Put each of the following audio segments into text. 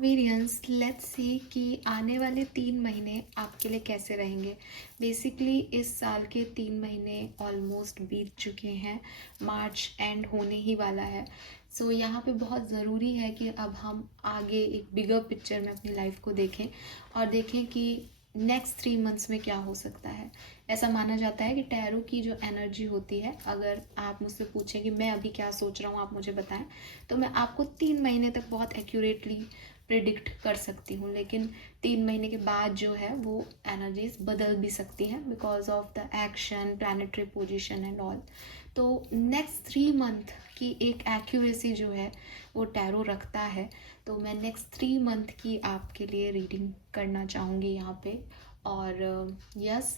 Variance let's see कि आने वाले 3 महीने आपके लिए कैसे रहेंगे। बेसिकली इस साल के 3 महीने ऑलमोस्ट बीत चुके हैं, मार्च एंड होने ही वाला है। सो यहाँ पे बहुत ज़रूरी है कि अब हम आगे एक बिगर पिक्चर में अपनी लाइफ को देखें और देखें कि नेक्स्ट 3 मंथ्स में क्या हो सकता है। ऐसा माना जाता है कि टैरो की जो एनर्जी होती है, अगर आप मुझसे पूछें कि मैं अभी क्या सोच रहा हूँ आप मुझे बताएं, तो मैं आपको 3 महीने तक बहुत एक्यूरेटली प्रिडिक्ट कर सकती हूँ, लेकिन 3 महीने के बाद जो है वो एनर्जीज बदल भी सकती हैं because of the action, planetary position and all. तो नेक्स्ट 3 मंथ की एक एक्यूरेसी जो है वो टैरो रखता है। तो मैं नेक्स्ट 3 मंथ की आपके लिए रीडिंग करना चाहूँगी यहाँ पे। और यस,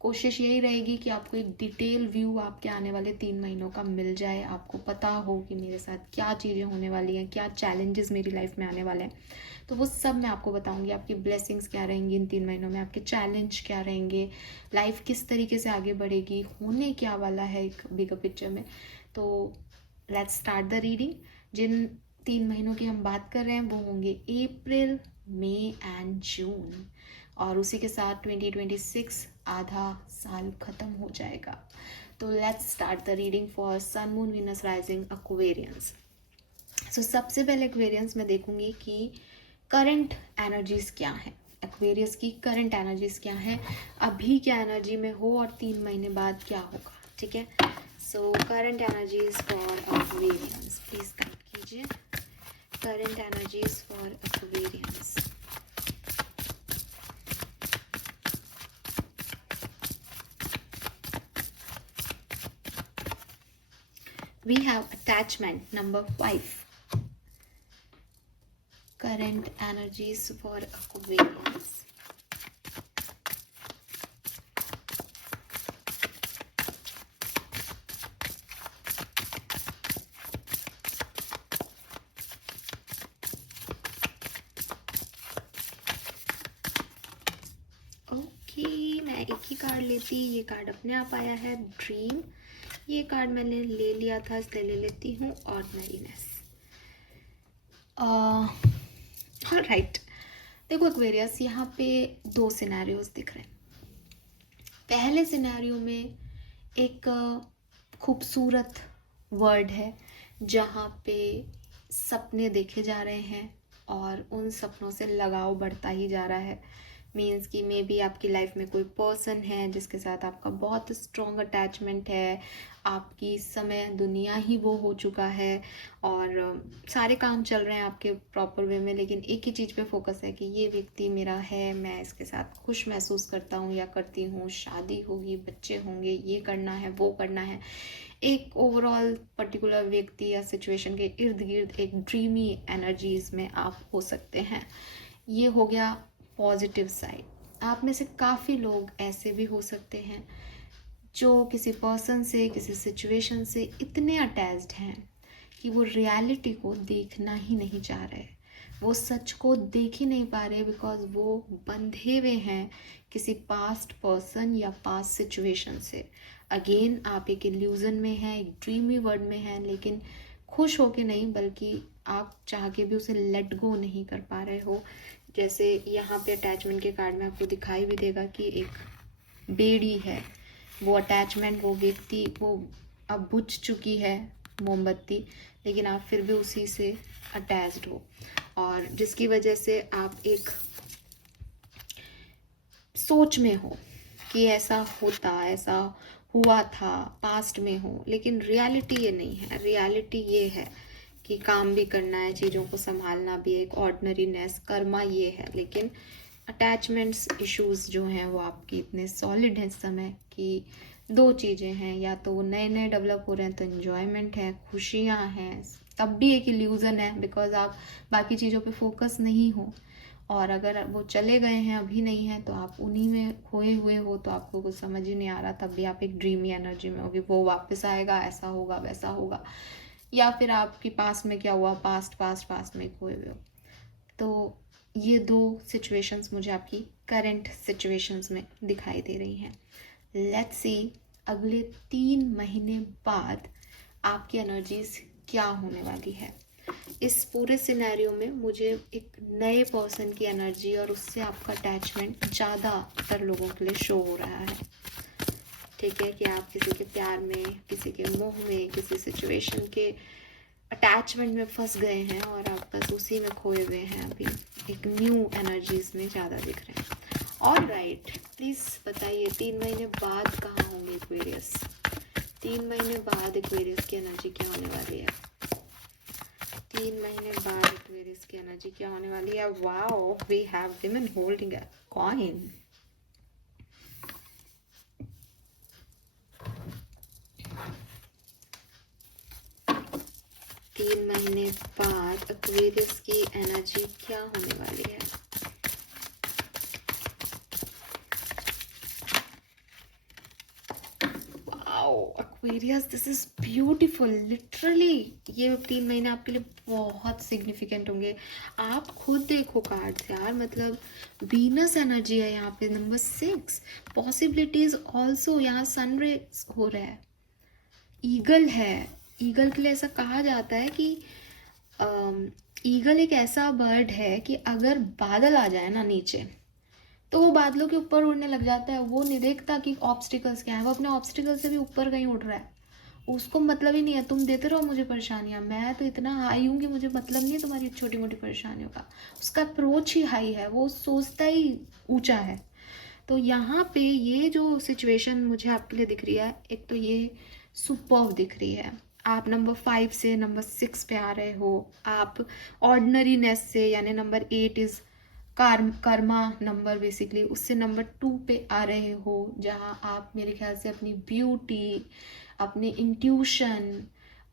कोशिश यही रहेगी कि आपको एक डिटेल व्यू आपके आने वाले 3 महीनों का मिल जाए, आपको पता हो कि मेरे साथ क्या चीज़ें होने वाली हैं, क्या चैलेंजेस मेरी लाइफ में आने वाले हैं। तो वो सब मैं आपको बताऊंगी, आपकी ब्लेसिंग्स क्या रहेंगी इन 3 महीनों में, आपके चैलेंज क्या रहेंगे, लाइफ किस तरीके से आगे बढ़ेगी, होने क्या वाला है एक बिगर पिक्चर में। तो लेट्स स्टार्ट द रीडिंग। जिन 3 महीनों की हम बात कर रहे हैं वो होंगे अप्रैल, मई एंड जून, और उसी के साथ 2026 आधा साल खत्म हो जाएगा। तो let's start the reading for sun, moon, Venus, rising, Aquarians. So सबसे पहले एक्वेरियंस में देखूंगी कि करंट एनर्जीज क्या है, एक्वेरियस की करंट एनर्जीज क्या है, अभी क्या एनर्जी में हो और 3 महीने बाद क्या होगा। ठीक है, so current energies for Aquarians, please guide कीजिए। Current energies for Aquarians. We have attachment number 5. Current energies for Aquarius. Okay, मैं एक ही कार्ड लेती, ये कार्ड अपने आप आया है, ड्रीम। ये कार्ड मैंने ले लिया था इसलिए ले लेती हूँ, ऑर्डिनरीनेस। राइट, देखो एक्वेरियस, यहाँ पे 2 सिनेरियोज दिख रहे हैं। पहले सिनेरियो में एक खूबसूरत वर्ड है जहाँ पे सपने देखे जा रहे हैं और उन सपनों से लगाव बढ़ता ही जा रहा है। मीन्स कि मे बी आपकी लाइफ में कोई पर्सन है जिसके साथ आपका बहुत स्ट्रॉन्ग अटैचमेंट है, आपकी समय दुनिया ही वो हो चुका है और सारे काम चल रहे हैं आपके प्रॉपर वे में, लेकिन एक ही चीज़ पे फोकस है कि ये व्यक्ति मेरा है, मैं इसके साथ खुश महसूस करता हूँ या करती हूँ, शादी होगी, बच्चे होंगे, ये करना है, वो करना है। एक ओवरऑल पर्टिकुलर व्यक्ति या सिचुएशन के इर्द गिर्द एक ड्रीमी एनर्जीज में आप हो सकते हैं। ये हो गया पॉजिटिव साइड। आप में से काफ़ी लोग ऐसे भी हो सकते हैं जो किसी पर्सन से, किसी सिचुएशन से इतने अटैच्ड हैं कि वो रियलिटी को देखना ही नहीं चाह रहे, वो सच को देख ही नहीं पा रहे बिकॉज वो बंधे हुए हैं किसी पास्ट पर्सन या पास्ट सिचुएशन से। अगेन आप एक इल्यूजन में हैं, एक ड्रीमी वर्ल्ड में हैं, लेकिन खुश होके नहीं बल्कि आप चाह के भी उसे लेट गो नहीं कर पा रहे हो। जैसे यहाँ पे अटैचमेंट के कार्ड में आपको दिखाई भी देगा कि एक बेड़ी है, वो अटैचमेंट, वो व्यक्ति, वो अब बुझ चुकी है मोमबत्ती, लेकिन आप फिर भी उसी से अटैच्ड हो, और जिसकी वजह से आप एक सोच में हो कि ऐसा होता, ऐसा हुआ था, पास्ट में हो, लेकिन रियलिटी ये नहीं है। रियलिटी ये है कि काम भी करना है, चीज़ों को संभालना भी है, एक ऑर्डिनरीनेस, कर्मा ये है, लेकिन अटैचमेंट्स इश्यूज जो हैं वो आपकी इतने सॉलिड हैं इस समय कि 2 चीज़ें हैं, या तो वो नए नए डेवलप हो रहे हैं तो इन्जॉयमेंट है, खुशियाँ हैं, तब भी एक इल्यूज़न है बिकॉज आप बाकी चीज़ों पे फोकस नहीं हो, और अगर वो चले गए हैं, अभी नहीं है, तो आप उन्हीं में खोए हुए हो, तो आपको कुछ समझ ही नहीं आ रहा, तब भी आप एक ड्रीमी एनर्जी में होगी, वो वापस आएगा, ऐसा होगा, वैसा होगा, या फिर आपके पास में क्या हुआ, पास्ट में खोए हुए हो। तो ये 2 सिचुएशंस मुझे आपकी करंट सिचुएशंस में दिखाई दे रही हैं। लेट्स सी अगले 3 महीने बाद आपकी एनर्जीज क्या होने वाली है। इस पूरे सिनेरियो में मुझे एक नए पर्सन की एनर्जी और उससे आपका अटैचमेंट ज़्यादातर लोगों के लिए शो हो रहा है। ठीक है, कि आप किसी के प्यार में, किसी के मोह में, किसी सिचुएशन के अटैचमेंट में फंस गए हैं और आप बस उसी में खोए हुए हैं। अभी एक न्यू एनर्जीज में ज़्यादा दिख रहे हैं। ऑल राइट, प्लीज़ बताइए 3 महीने बाद कहाँ होंगे एक्वेरियस? 3 महीने बाद एक्वेरियस की एनर्जी क्या होने वाली है? 3 महीने बाद एक्वेरियस की एनर्जी क्या होने वाली है? Wow, we have women holding a coin. तीन महीने बाद एक्वेरियस की एनर्जी क्या होने वाली है? Wow Aquarius, this is beautiful. Literally ये 3 महीने आपके लिए बहुत सिग्निफिकेंट होंगे। आप खुद देखो कार्ड्स यार, मतलब वीनस एनर्जी है यहाँ पे, नंबर 6 पॉसिबिलिटीज ऑल्सो। यहाँ सनराइज हो रहा है, ईगल है। ईगल के लिए ऐसा कहा जाता है कि ईगल एक ऐसा बर्ड है कि अगर बादल आ जाए ना नीचे, तो वो बादलों के ऊपर उड़ने लग जाता है। वो नहीं देखता कि ऑब्स्टिकल्स क्या है, वो अपने ऑब्स्टिकल से भी ऊपर कहीं उड़ रहा है। उसको मतलब ही नहीं है, तुम देते रहो मुझे परेशानियाँ, मैं तो इतना हाई हूँ कि मुझे मतलब नहीं है तुम्हारी छोटी मोटी परेशानियों का। उसका अप्रोच ही हाई है, वो सोचता ही ऊंचा है। तो यहाँ पे ये जो सिचुएशन मुझे आपके लिए दिख रही है, एक तो ये सुपर्ब दिख रही है। आप नंबर 5 से नंबर 6 पे आ रहे हो। आप ऑर्डनरीनेस से, यानी number 8 is Karma number basically, उससे नंबर 2 पे आ रहे हो, जहाँ आप मेरे ख्याल से अपनी ब्यूटी, अपनी इंट्यूशन,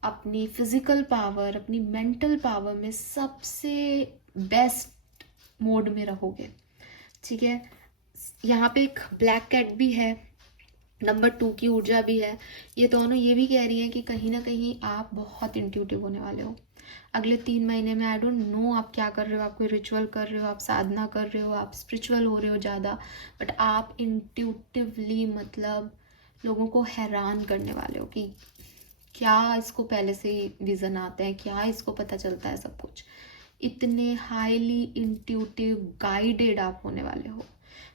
अपनी फिजिकल पावर, अपनी मेंटल पावर में सबसे बेस्ट मोड में रहोगे। ठीक है, यहाँ पे एक ब्लैक कैट भी है, नंबर 2 की ऊर्जा भी है। ये दोनों ये भी कह रही हैं कि कहीं ना कहीं आप बहुत इंट्यूटिव होने वाले हो अगले 3 महीने में। आई डोंट नो आप क्या कर रहे हो, आप कोई रिचुअल कर रहे हो, आप साधना कर रहे हो, आप स्पिरिचुअल हो रहे हो ज़्यादा, बट आप इंट्यूटिवली मतलब लोगों को हैरान करने वाले हो कि क्या इसको पहले से ही विजन आते हैं, क्या इसको पता चलता है सब कुछ। इतने हाईली इंट्यूटिव गाइडेड आप होने वाले हो,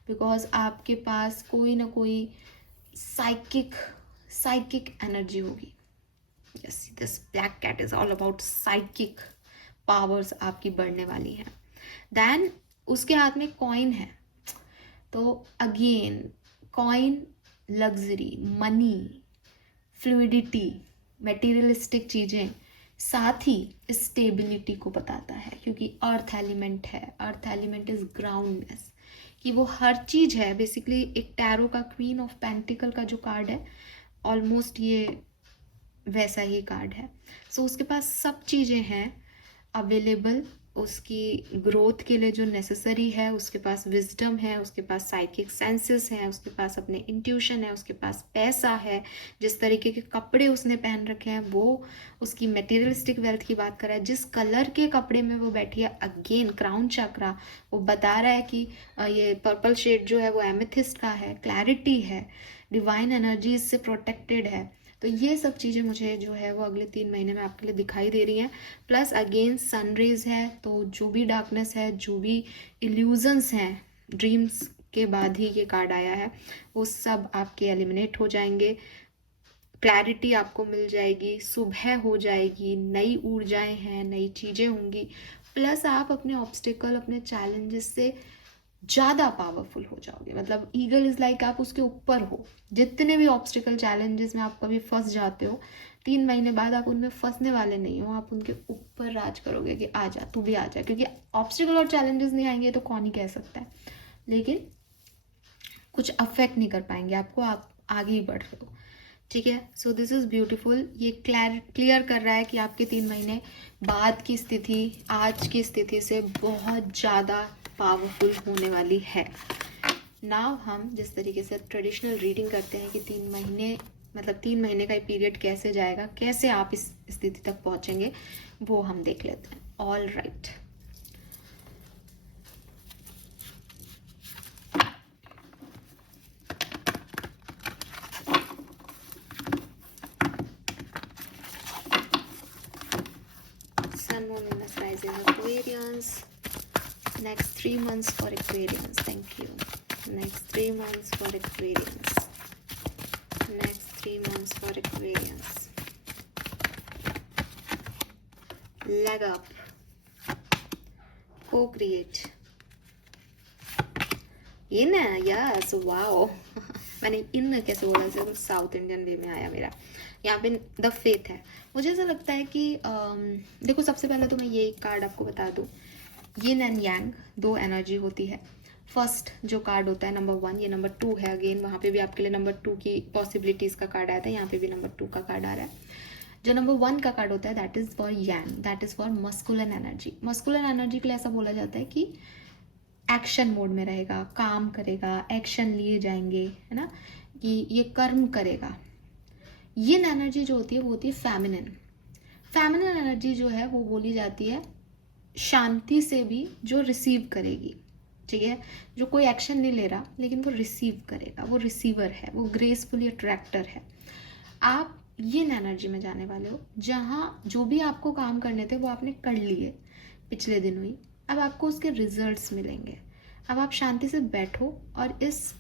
बिकॉज आपके पास कोई ना कोई साइकिक एनर्जी होगी। Yes, this black cat is all about psychic powers आपकी बढ़ने वाली हैं। देन उसके हाथ में कॉइन है, तो again coin luxury, money, fluidity, materialistic चीज़ें, साथ ही स्टेबिलिटी को बताता है, क्योंकि अर्थ एलिमेंट है। अर्थ एलिमेंट इज ग्राउंडनेस, कि वो हर चीज़ है बेसिकली। एक टैरो का क्वीन ऑफ पेंटिकल का जो कार्ड है, ऑलमोस्ट ये वैसा ही कार्ड है। सो उसके पास सब चीज़ें हैं अवेलेबल उसकी ग्रोथ के लिए जो नेसेसरी है। उसके पास विजडम है, उसके पास साइकिक सेंसेस हैं, उसके पास अपने इंट्यूशन है, उसके पास पैसा है। जिस तरीके के कपड़े उसने पहन रखे हैं वो उसकी मटेरियलिस्टिक वेल्थ की बात कर रहा है। जिस कलर के कपड़े में वो बैठी है, अगेन क्राउन चक्रा वो बता रहा है कि ये पर्पल शेड जो है वो एमेथिस्ट का है, क्लैरिटी है, डिवाइन एनर्जी इससे प्रोटेक्टेड है। तो ये सब चीज़ें मुझे जो है वो अगले 3 महीने में आपके लिए दिखाई दे रही हैं। प्लस अगेन सनरेज है, तो जो भी डार्कनेस है, जो भी इल्यूजन्स हैं, ड्रीम्स के बाद ही ये कार्ड आया है, वो सब आपके एलिमिनेट हो जाएंगे। क्लैरिटी आपको मिल जाएगी, सुबह हो जाएगी, नई ऊर्जाएं हैं, नई चीज़ें होंगी। प्लस आप अपने ऑब्स्टिकल, अपने चैलेंजेस से ज़्यादा पावरफुल हो जाओगे। मतलब ईगल इज़ लाइक आप उसके ऊपर हो। जितने भी ऑब्स्टिकल चैलेंजेस में आप कभी फंस जाते हो, 3 महीने बाद आप उनमें फंसने वाले नहीं हो, आप उनके ऊपर राज करोगे कि आ जा, तू भी आ जा। क्योंकि ऑब्स्टिकल और चैलेंजेस नहीं आएंगे तो कौन ही कह सकता है, लेकिन कुछ अफेक्ट नहीं कर पाएंगे आपको, आप आगे ही बढ़ रहे हो। ठीक है, सो दिस इज़ ब्यूटीफुल। ये क्लियर कर रहा है कि आपके 3 महीने बाद की स्थिति आज की स्थिति से बहुत ज़्यादा पावरफुल होने वाली है। नाउ हम जिस तरीके से ट्रेडिशनल रीडिंग करते हैं कि 3 महीने मतलब 3 महीने का पीरियड कैसे जाएगा, कैसे आप इस स्थिति तक पहुंचेंगे, वो हम देख लेते हैं। All right, sun moon Next 3 months for Aquarians. Thank you. Next 3 months for Aquarians. Next 3 months for Aquarians. Leg up. Co-create. In, yes, wow. मैंने इन कैसे बोला, जैसे साउथ इंडियन वे में आया मेरा. यहाँ पे द फेथ है. मुझे ऐसा लगता है कि देखो, सबसे पहले तो मैं ये कार्ड आपको बता दूँ. यिन एंड यांग दो एनर्जी होती है. फर्स्ट जो कार्ड होता है नंबर 1, ये नंबर 2 है. अगेन वहाँ पे भी आपके लिए नंबर 2 की पॉसिबिलिटीज़ का कार्ड आया था, यहाँ पे भी नंबर 2 का कार्ड आ रहा है. जो नंबर 1 का कार्ड होता है that is for Yang, that is for masculine energy. Masculine energy के लिए ऐसा बोला जाता है कि एक्शन मोड में रहेगा, काम करेगा, एक्शन लिए जाएंगे, है ना, कि ये कर्म करेगा. ये एनर्जी जो होती है वो होती है फेमिनिन. फेमिनिन एनर्जी जो है वो बोली जाती है शांति से भी जो रिसीव करेगी. ठीक है, जो कोई एक्शन नहीं ले रहा लेकिन वो रिसीव करेगा, वो रिसीवर है, वो ग्रेसफुली अट्रैक्टर है. आप ये एनर्जी में जाने वाले हो जहाँ जो भी आपको काम करने थे वो आपने कर लिए पिछले दिनों ही. अब आपको उसके रिजल्ट्स मिलेंगे. अब आप शांति से बैठो और इस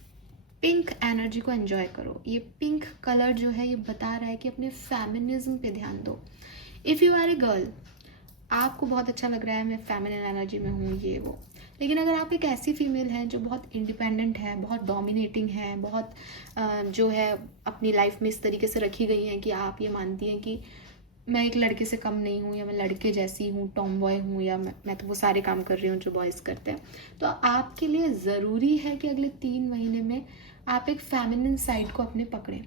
पिंक एनर्जी को एंजॉय करो. ये पिंक कलर जो है ये बता रहा है कि अपने फेमिनिज्म पे ध्यान दो. If you are a girl, आपको बहुत अच्छा लग रहा है मैं फेमिनिन एनर्जी में हूँ ये वो, लेकिन अगर आप एक ऐसी फीमेल हैं जो बहुत इंडिपेंडेंट है, बहुत डोमिनेटिंग है, बहुत जो है अपनी लाइफ में इस तरीके से रखी गई हैं कि आप ये मानती हैं कि मैं एक लड़के से कम नहीं हूँ, या मैं लड़के जैसी हूँ, टॉम बॉय हूँ, या मैं तो वो सारे काम कर रही हूँ जो बॉयज़ करते हैं, तो आपके लिए ज़रूरी है कि अगले 3 महीने में आप एक फेमिनिन साइड को अपने पकड़ें.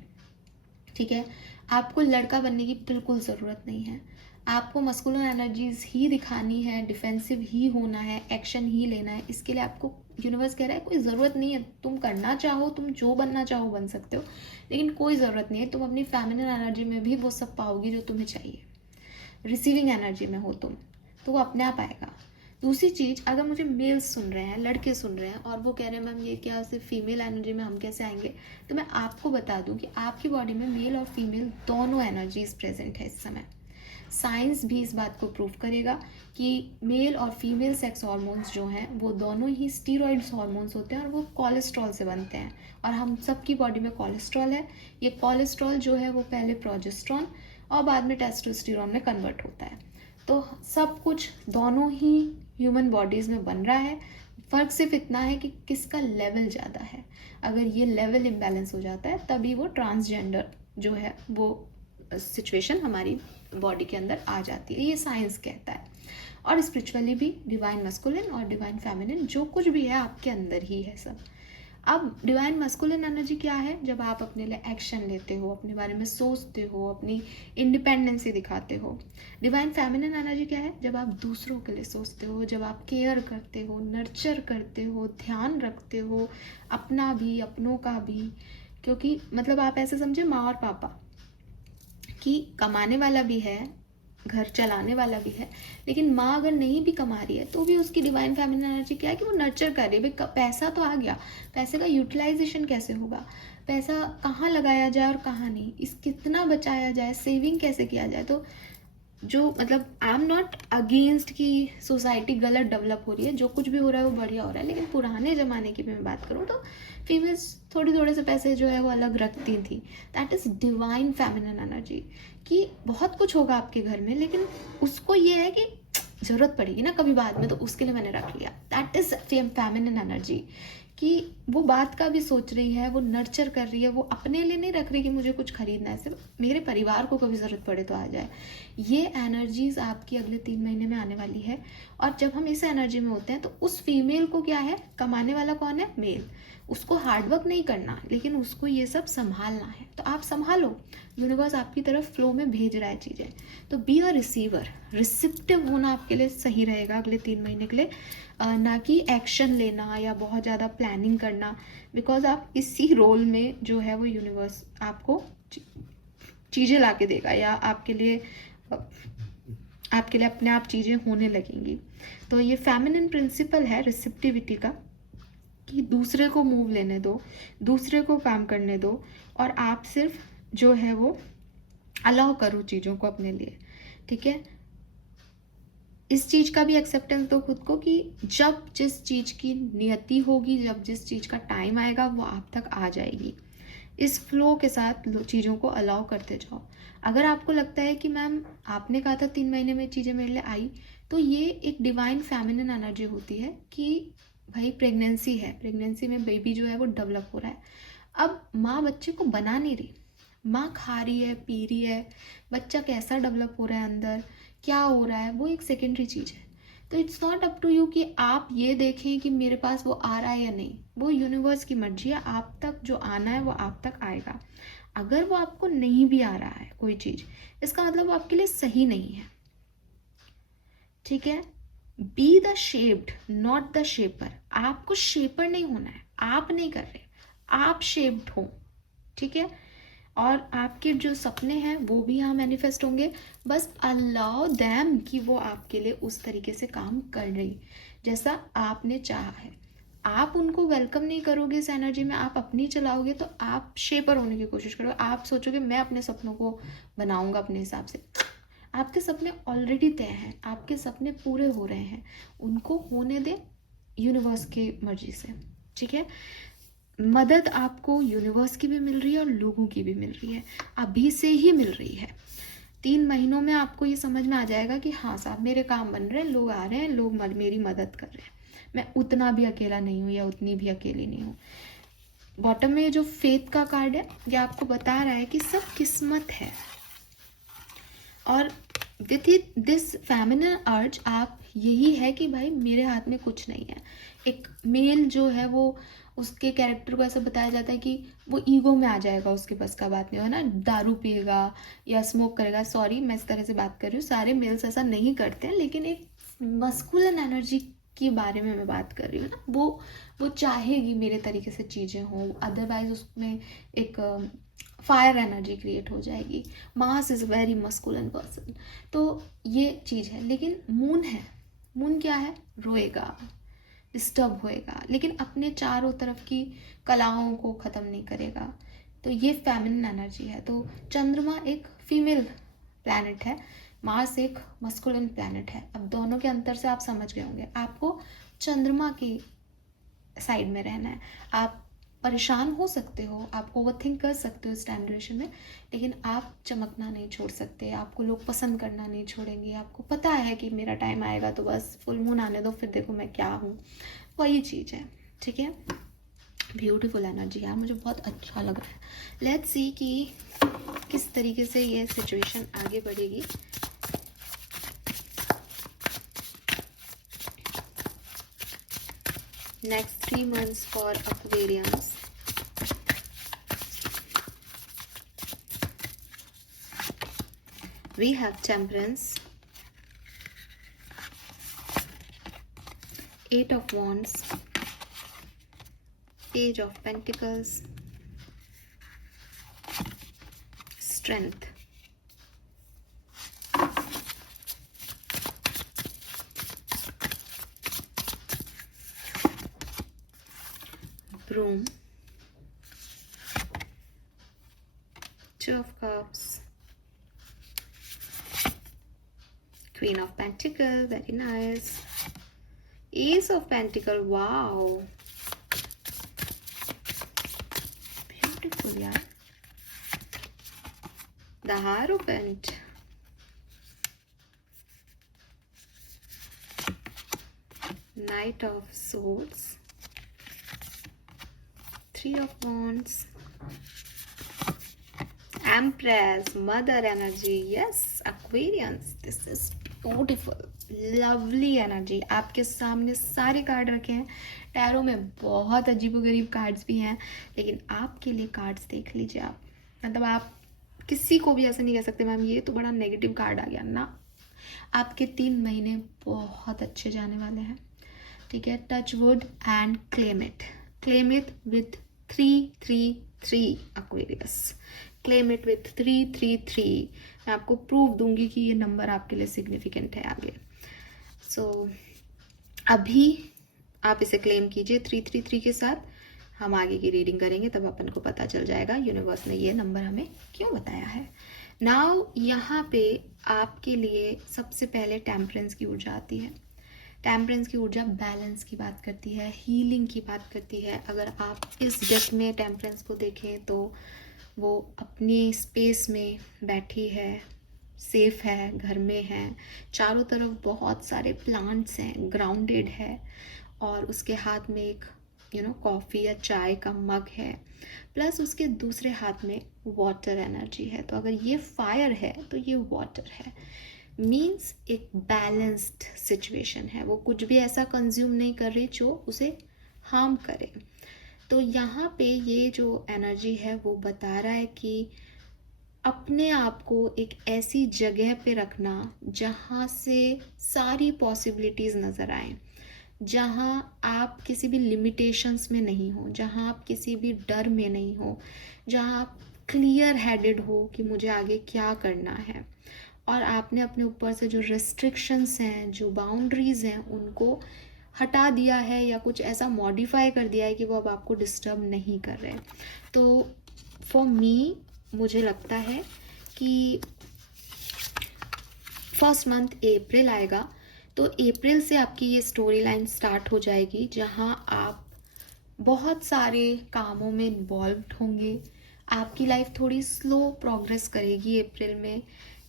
ठीक है, आपको लड़का बनने की बिल्कुल ज़रूरत नहीं है. आपको मस्कुलिन एनर्जीज ही दिखानी है, डिफेंसिव ही होना है, एक्शन ही लेना है. इसके लिए आपको यूनिवर्स कह रहा है कोई ज़रूरत नहीं है. तुम करना चाहो, तुम जो बनना चाहो बन सकते हो, लेकिन कोई ज़रूरत नहीं है. तुम अपनी फेमिनिन एनर्जी में भी वो सब पाओगी जो तुम्हें चाहिए. रिसीविंग एनर्जी में हो तुम, तो वो अपने आप आएगा. दूसरी चीज़, अगर मुझे मेल्स सुन रहे हैं, लड़के सुन रहे हैं और वो कह रहे हैं मैम ये क्या सिर्फ फीमेल एनर्जी में हम कैसे आएंगे, तो मैं आपको बता दूं कि आपकी बॉडी में मेल और फीमेल दोनों एनर्जीज प्रेजेंट है इस समय. साइंस भी इस बात को प्रूव करेगा कि मेल और फीमेल सेक्स हार्मोन्स जो हैं वो दोनों ही स्टीरॉइड्स हार्मोन्स होते हैं और वो कोलेस्ट्रॉल से बनते हैं. और हम सबकी बॉडी में कोलेस्ट्रॉल है. ये कोलेस्ट्रॉल जो है वो पहले प्रोजेस्ट्रॉन और बाद में टेस्टोस्टेरोन में कन्वर्ट होता है. तो सब कुछ दोनों ही ह्यूमन बॉडीज़ में बन रहा है. फ़र्क सिर्फ इतना है कि किसका लेवल ज़्यादा है. अगर ये लेवल इम्बैलेंस हो जाता है तभी वो ट्रांसजेंडर जो है वो सिचुएशन हमारी बॉडी के अंदर आ जाती है. ये साइंस कहता है. और स्पिरिचुअली भी डिवाइन मस्कुलिन और डिवाइन फेमिनिन जो कुछ भी है आपके अंदर ही है सब. अब डिवाइन मस्कुलिन एनर्जी क्या है? जब आप अपने लिए एक्शन लेते हो, अपने बारे में सोचते हो, अपनी इंडिपेंडेंसी दिखाते हो. डिवाइन फेमिनिन एनर्जी क्या है? जब आप दूसरों के लिए सोचते हो, जब आप केयर करते हो, नर्चर करते हो, ध्यान रखते हो, अपना भी अपनों का भी. क्योंकि मतलब आप ऐसे समझे माँ और पापा कि कमाने वाला भी है, घर चलाने वाला भी है, लेकिन माँ अगर नहीं भी कमा रही है तो भी उसकी डिवाइन फेमिनिन एनर्जी क्या है कि वो नर्चर कर रही है. भाई पैसा तो आ गया, पैसे का यूटिलाइजेशन कैसे होगा, पैसा कहाँ लगाया जाए और कहाँ नहीं, इस कितना बचाया जाए, सेविंग कैसे किया जाए. तो जो मतलब आई एम नॉट अगेंस्ट कि सोसाइटी गलत डेवलप हो रही है, जो कुछ भी हो रहा है वो बढ़िया हो रहा है, लेकिन पुराने ज़माने की भी मैं बात करूँ तो फीमेल्स थोड़े से पैसे जो है वो अलग रखती थी. That is divine feminine energy कि बहुत कुछ होगा आपके घर में, लेकिन उसको ये है कि ज़रूरत पड़ेगी ना कभी बाद में, तो उसके लिए मैंने रख लिया. दैट इज़ फेमिनिन एनर्जी कि वो बात का भी सोच रही है, वो नर्चर कर रही है, वो अपने लिए नहीं रख रही कि मुझे कुछ खरीदना है, सिर्फ मेरे परिवार को कभी ज़रूरत पड़े तो आ जाए. ये एनर्जीज आपकी अगले 3 महीने में आने वाली है. और जब हम इस एनर्जी में होते हैं तो उस फीमेल को क्या है, कमाने वाला कौन है? मेल. उसको हार्डवर्क नहीं करना, लेकिन उसको ये सब संभालना है. तो आप संभालो, यूनिवर्स आपकी तरफ फ्लो में भेज रहा है चीज़ें. तो बी अ रिसीवर, रिसिप्टिव होना आपके लिए सही रहेगा अगले 3 महीने के लिए, ना कि एक्शन लेना या बहुत ज़्यादा प्लानिंग करना. बिकॉज आप इसी रोल में जो है वो यूनिवर्स आपको चीज़ें ला के देगा, या आपके लिए अपने आप चीज़ें होने लगेंगी. तो ये फेमिनिन प्रिंसिपल है रिसिप्टिविटी का कि दूसरे को मूव लेने दो, दूसरे को काम करने दो, और आप सिर्फ जो है वो अलाउ करो चीज़ों को अपने लिए. ठीक है, इस चीज़ का भी एक्सेप्टेंस दो खुद को कि जब जिस चीज़ की नियति होगी, जब जिस चीज़ का टाइम आएगा वो आप तक आ जाएगी। इस फ्लो के साथ चीज़ों को अलाउ करते जाओ। अगर आपको लगता है कि मैम आपने कहा था 3 महीने में चीज़ें मेरे लिए आई, तो ये एक डिवाइन फेमिनिन एनर्जी होती है कि भाई प्रेगनेंसी है, प्रेगनेंसी में बेबी जो है वो डेवलप हो रहा है। अब माँ बच्चे को बना नहीं रही, माँ खा रही है, पी रही है, बच्चा कैसा डेवलप हो रहा है अंदर, क्या हो रहा है, वो एक सेकेंडरी चीज़ है। तो it's not up to you कि आप ये देखें कि मेरे पास वो आ रहा है या नहीं, वो यूनिवर्स की मर्जी है, आप तक जो आना है वो आप तक आएगा। अगर वो आपको नहीं भी आ रहा है कोई चीज़, इसका मतलब वो आपके लिए सही नहीं है, ठीक है। Be the shaped not the shaper. आपको शेपर नहीं होना है, आप नहीं कर रहे, आप शेप्ड हो, ठीक है। और आपके जो सपने हैं वो भी यहाँ मैनिफेस्ट होंगे, बस अलाउ दैम कि वो आपके लिए उस तरीके से काम कर रही जैसा आपने चाहा है। आप उनको वेलकम नहीं करोगे इस एनर्जी में, आप अपनी चलाओगे तो आप शेपर होने की कोशिश करोगे। आप सोचोगे मैं अपने सपनों को बनाऊंगा अपने हिसाब से। आपके सपने ऑलरेडी तय हैं, आपके सपने पूरे हो रहे हैं, उनको होने दें यूनिवर्स की मर्जी से, ठीक है। मदद आपको यूनिवर्स की भी मिल रही है और लोगों की भी मिल रही है, अभी से ही मिल रही है। 3 महीनों में आपको ये समझ में आ जाएगा कि हाँ साहब मेरे काम बन रहे हैं, लोग आ रहे हैं, लोग मेरी मदद कर रहे हैं, मैं उतना भी अकेला नहीं हूँ या उतनी भी अकेली नहीं हूँ। बॉटम में जो फेथ का कार्ड है ये आपको बता रहा है कि सब किस्मत है। और विथ दिस फेमिनिन अर्ज आप यही है कि भाई मेरे हाथ में कुछ नहीं है। एक मेल जो है वो उसके कैरेक्टर को ऐसा बताया जाता है कि वो ईगो में आ जाएगा, उसके बस का बात नहीं हो ना, दारू पिएगा या स्मोक करेगा। सॉरी मैं इस तरह से बात कर रही हूँ, सारे मेल्स ऐसा नहीं करते हैं, लेकिन एक मस्कुलिन एनर्जी के बारे में मैं बात कर रही हूँ ना, वो चाहेगी मेरे तरीके से चीज़ें हों, अदरवाइज उसमें एक फायर एनर्जी क्रिएट हो जाएगी। Mass is very masculine person, तो ये चीज़ है। लेकिन मून है, मून क्या है, रोएगा, डिस्टर्ब होएगा, लेकिन अपने चारों तरफ की कलाओं को ख़त्म नहीं करेगा। तो ये फेमिनिन एनर्जी है। तो चंद्रमा एक फीमेल प्लैनेट है, मार्स एक मस्कुलिन प्लैनेट है। अब दोनों के अंतर से आप समझ गए होंगे। आपको चंद्रमा की साइड में रहना है। आप परेशान हो सकते हो, आप ओवरथिंक कर सकते हो इस टाइम ड्यूरेशन में, लेकिन आप चमकना नहीं छोड़ सकते, आपको लोग पसंद करना नहीं छोड़ेंगे। आपको पता है कि मेरा टाइम आएगा तो बस फुल मून आने दो, फिर देखो मैं क्या हूँ, वही चीज़ है, ठीक है। ब्यूटीफुल एनर्जी यार, मुझे बहुत अच्छा लग रहा है। लेट्स सी कि किस तरीके से ये सिचुएशन आगे बढ़ेगी। Next 3 months for Aquarians. We have Temperance, 8 of Wands, Page of Pentacles, Strength, Broom, 2 of Cups, Queen of Pentacles, very nice, Ace of Pentacles, wow, beautiful yaar, the Hierophant, Knight of Swords, 3 of Wands, Empress, Mother energy. Yes, Aquarians, this is beautiful, lovely energy. आपके सामने सारे card रखे हैं। Tarot में बहुत अजीबोगरीब cards भी हैं, लेकिन आपके लिए कार्ड्स देख लीजिए आप। मतलब आप किसी को भी ऐसा नहीं कह सकते मैम ये तो बड़ा नेगेटिव कार्ड आ गया ना। आपके 3 महीने बहुत अच्छे जाने वाले हैं, ठीक है। Touch wood and claim it with 333 Aquarius, claim it with 333। मैं आपको प्रूव दूंगी कि ये नंबर आपके लिए सिग्निफिकेंट है आगे। सो अभी आप इसे क्लेम कीजिए 333 के साथ। हम आगे की रीडिंग करेंगे तब अपन को पता चल जाएगा यूनिवर्स ने ये नंबर हमें क्यों बताया है। नाउ यहाँ पे आपके लिए सबसे पहले टेम्परेंस की ऊर्जा आती है। टेम्परेंस की ऊर्जा बैलेंस की बात करती है, हीलिंग की बात करती है। अगर आप इस डेक में टेम्परेंस को देखें तो वो अपनी स्पेस में बैठी है, सेफ है, घर में है, चारों तरफ बहुत सारे प्लांट्स हैं, ग्राउंडेड है, और उसके हाथ में एक कॉफ़ी या चाय का मग है, प्लस उसके दूसरे हाथ में वाटर एनर्जी है। तो अगर ये फायर है तो ये वाटर है, मीन्स एक बैलेंस्ड सिचुएशन है। वो कुछ भी ऐसा कंज्यूम नहीं कर रही जो उसे हार्म करे। तो यहाँ पे ये जो एनर्जी है वो बता रहा है कि अपने आप को एक ऐसी जगह पे रखना जहाँ से सारी पॉसिबिलिटीज़ नज़र आए, जहाँ आप किसी भी लिमिटेशंस में नहीं हो, जहाँ आप किसी भी डर में नहीं हो, जहाँ आप क्लियर हेडेड हो कि मुझे आगे क्या करना है, और आपने अपने ऊपर से जो रेस्ट्रिक्शंस हैं, जो बाउंड्रीज़ हैं, उनको हटा दिया है या कुछ ऐसा मॉडिफाई कर दिया है कि वो अब आपको डिस्टर्ब नहीं कर रहे। तो फॉर मी मुझे लगता है कि फर्स्ट मंथ अप्रैल आएगा, तो अप्रैल से आपकी ये स्टोरी लाइन स्टार्ट हो जाएगी जहाँ आप बहुत सारे कामों में इन्वॉल्व होंगे। आपकी लाइफ थोड़ी स्लो प्रोग्रेस करेगी अप्रैल में,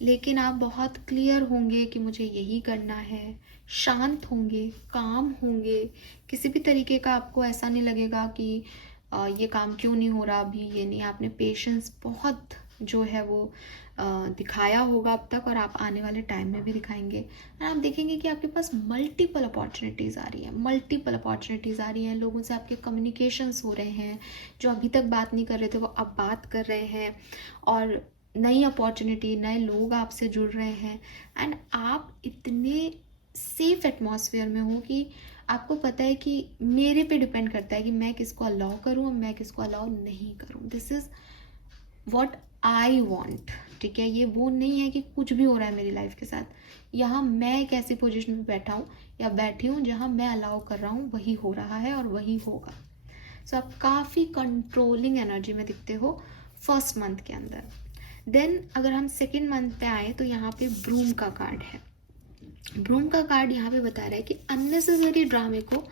लेकिन आप बहुत क्लियर होंगे कि मुझे यही करना है, शांत होंगे, काम होंगे। किसी भी तरीके का आपको ऐसा नहीं लगेगा कि ये काम क्यों नहीं हो रहा अभी, ये नहीं। आपने पेशेंस बहुत जो है वो दिखाया होगा अब तक, और आप आने वाले टाइम में भी दिखाएंगे। और आप देखेंगे कि आपके पास मल्टीपल अपॉर्चुनिटीज़ आ रही हैं, मल्टीपल अपॉर्चुनिटीज़ आ रही हैं। लोगों से आपके कम्युनिकेशंस हो रहे हैं, जो अभी तक बात नहीं कर रहे थे वो अब बात कर रहे हैं, और नई अपॉर्चुनिटी, नए लोग आपसे जुड़ रहे हैं। एंड आप इतने सेफ एटमॉस्फेयर में हो कि आपको पता है कि मेरे पे डिपेंड करता है कि मैं किसको अलाउ करूँ और मैं किसको अलाउ नहीं करूँ। This is what I want. ठीक है, ये वो नहीं है कि कुछ भी हो रहा है मेरी लाइफ के साथ। यहाँ मैं एक ऐसी पोजिशन में बैठा हूँ या बैठी हूँ जहाँ मैं अलाउ कर रहा हूँ, वही हो रहा है और वही होगा। सो आप काफ़ी कंट्रोलिंग एनर्जी में दिखते हो फर्स्ट मंथ के अंदर। देन अगर हम सेकेंड मंथ पे आए तो यहाँ पे ब्रूम का कार्ड है। ब्रूम का कार्ड यहाँ पे बता रहा है कि अननेसेसरी ड्रामे को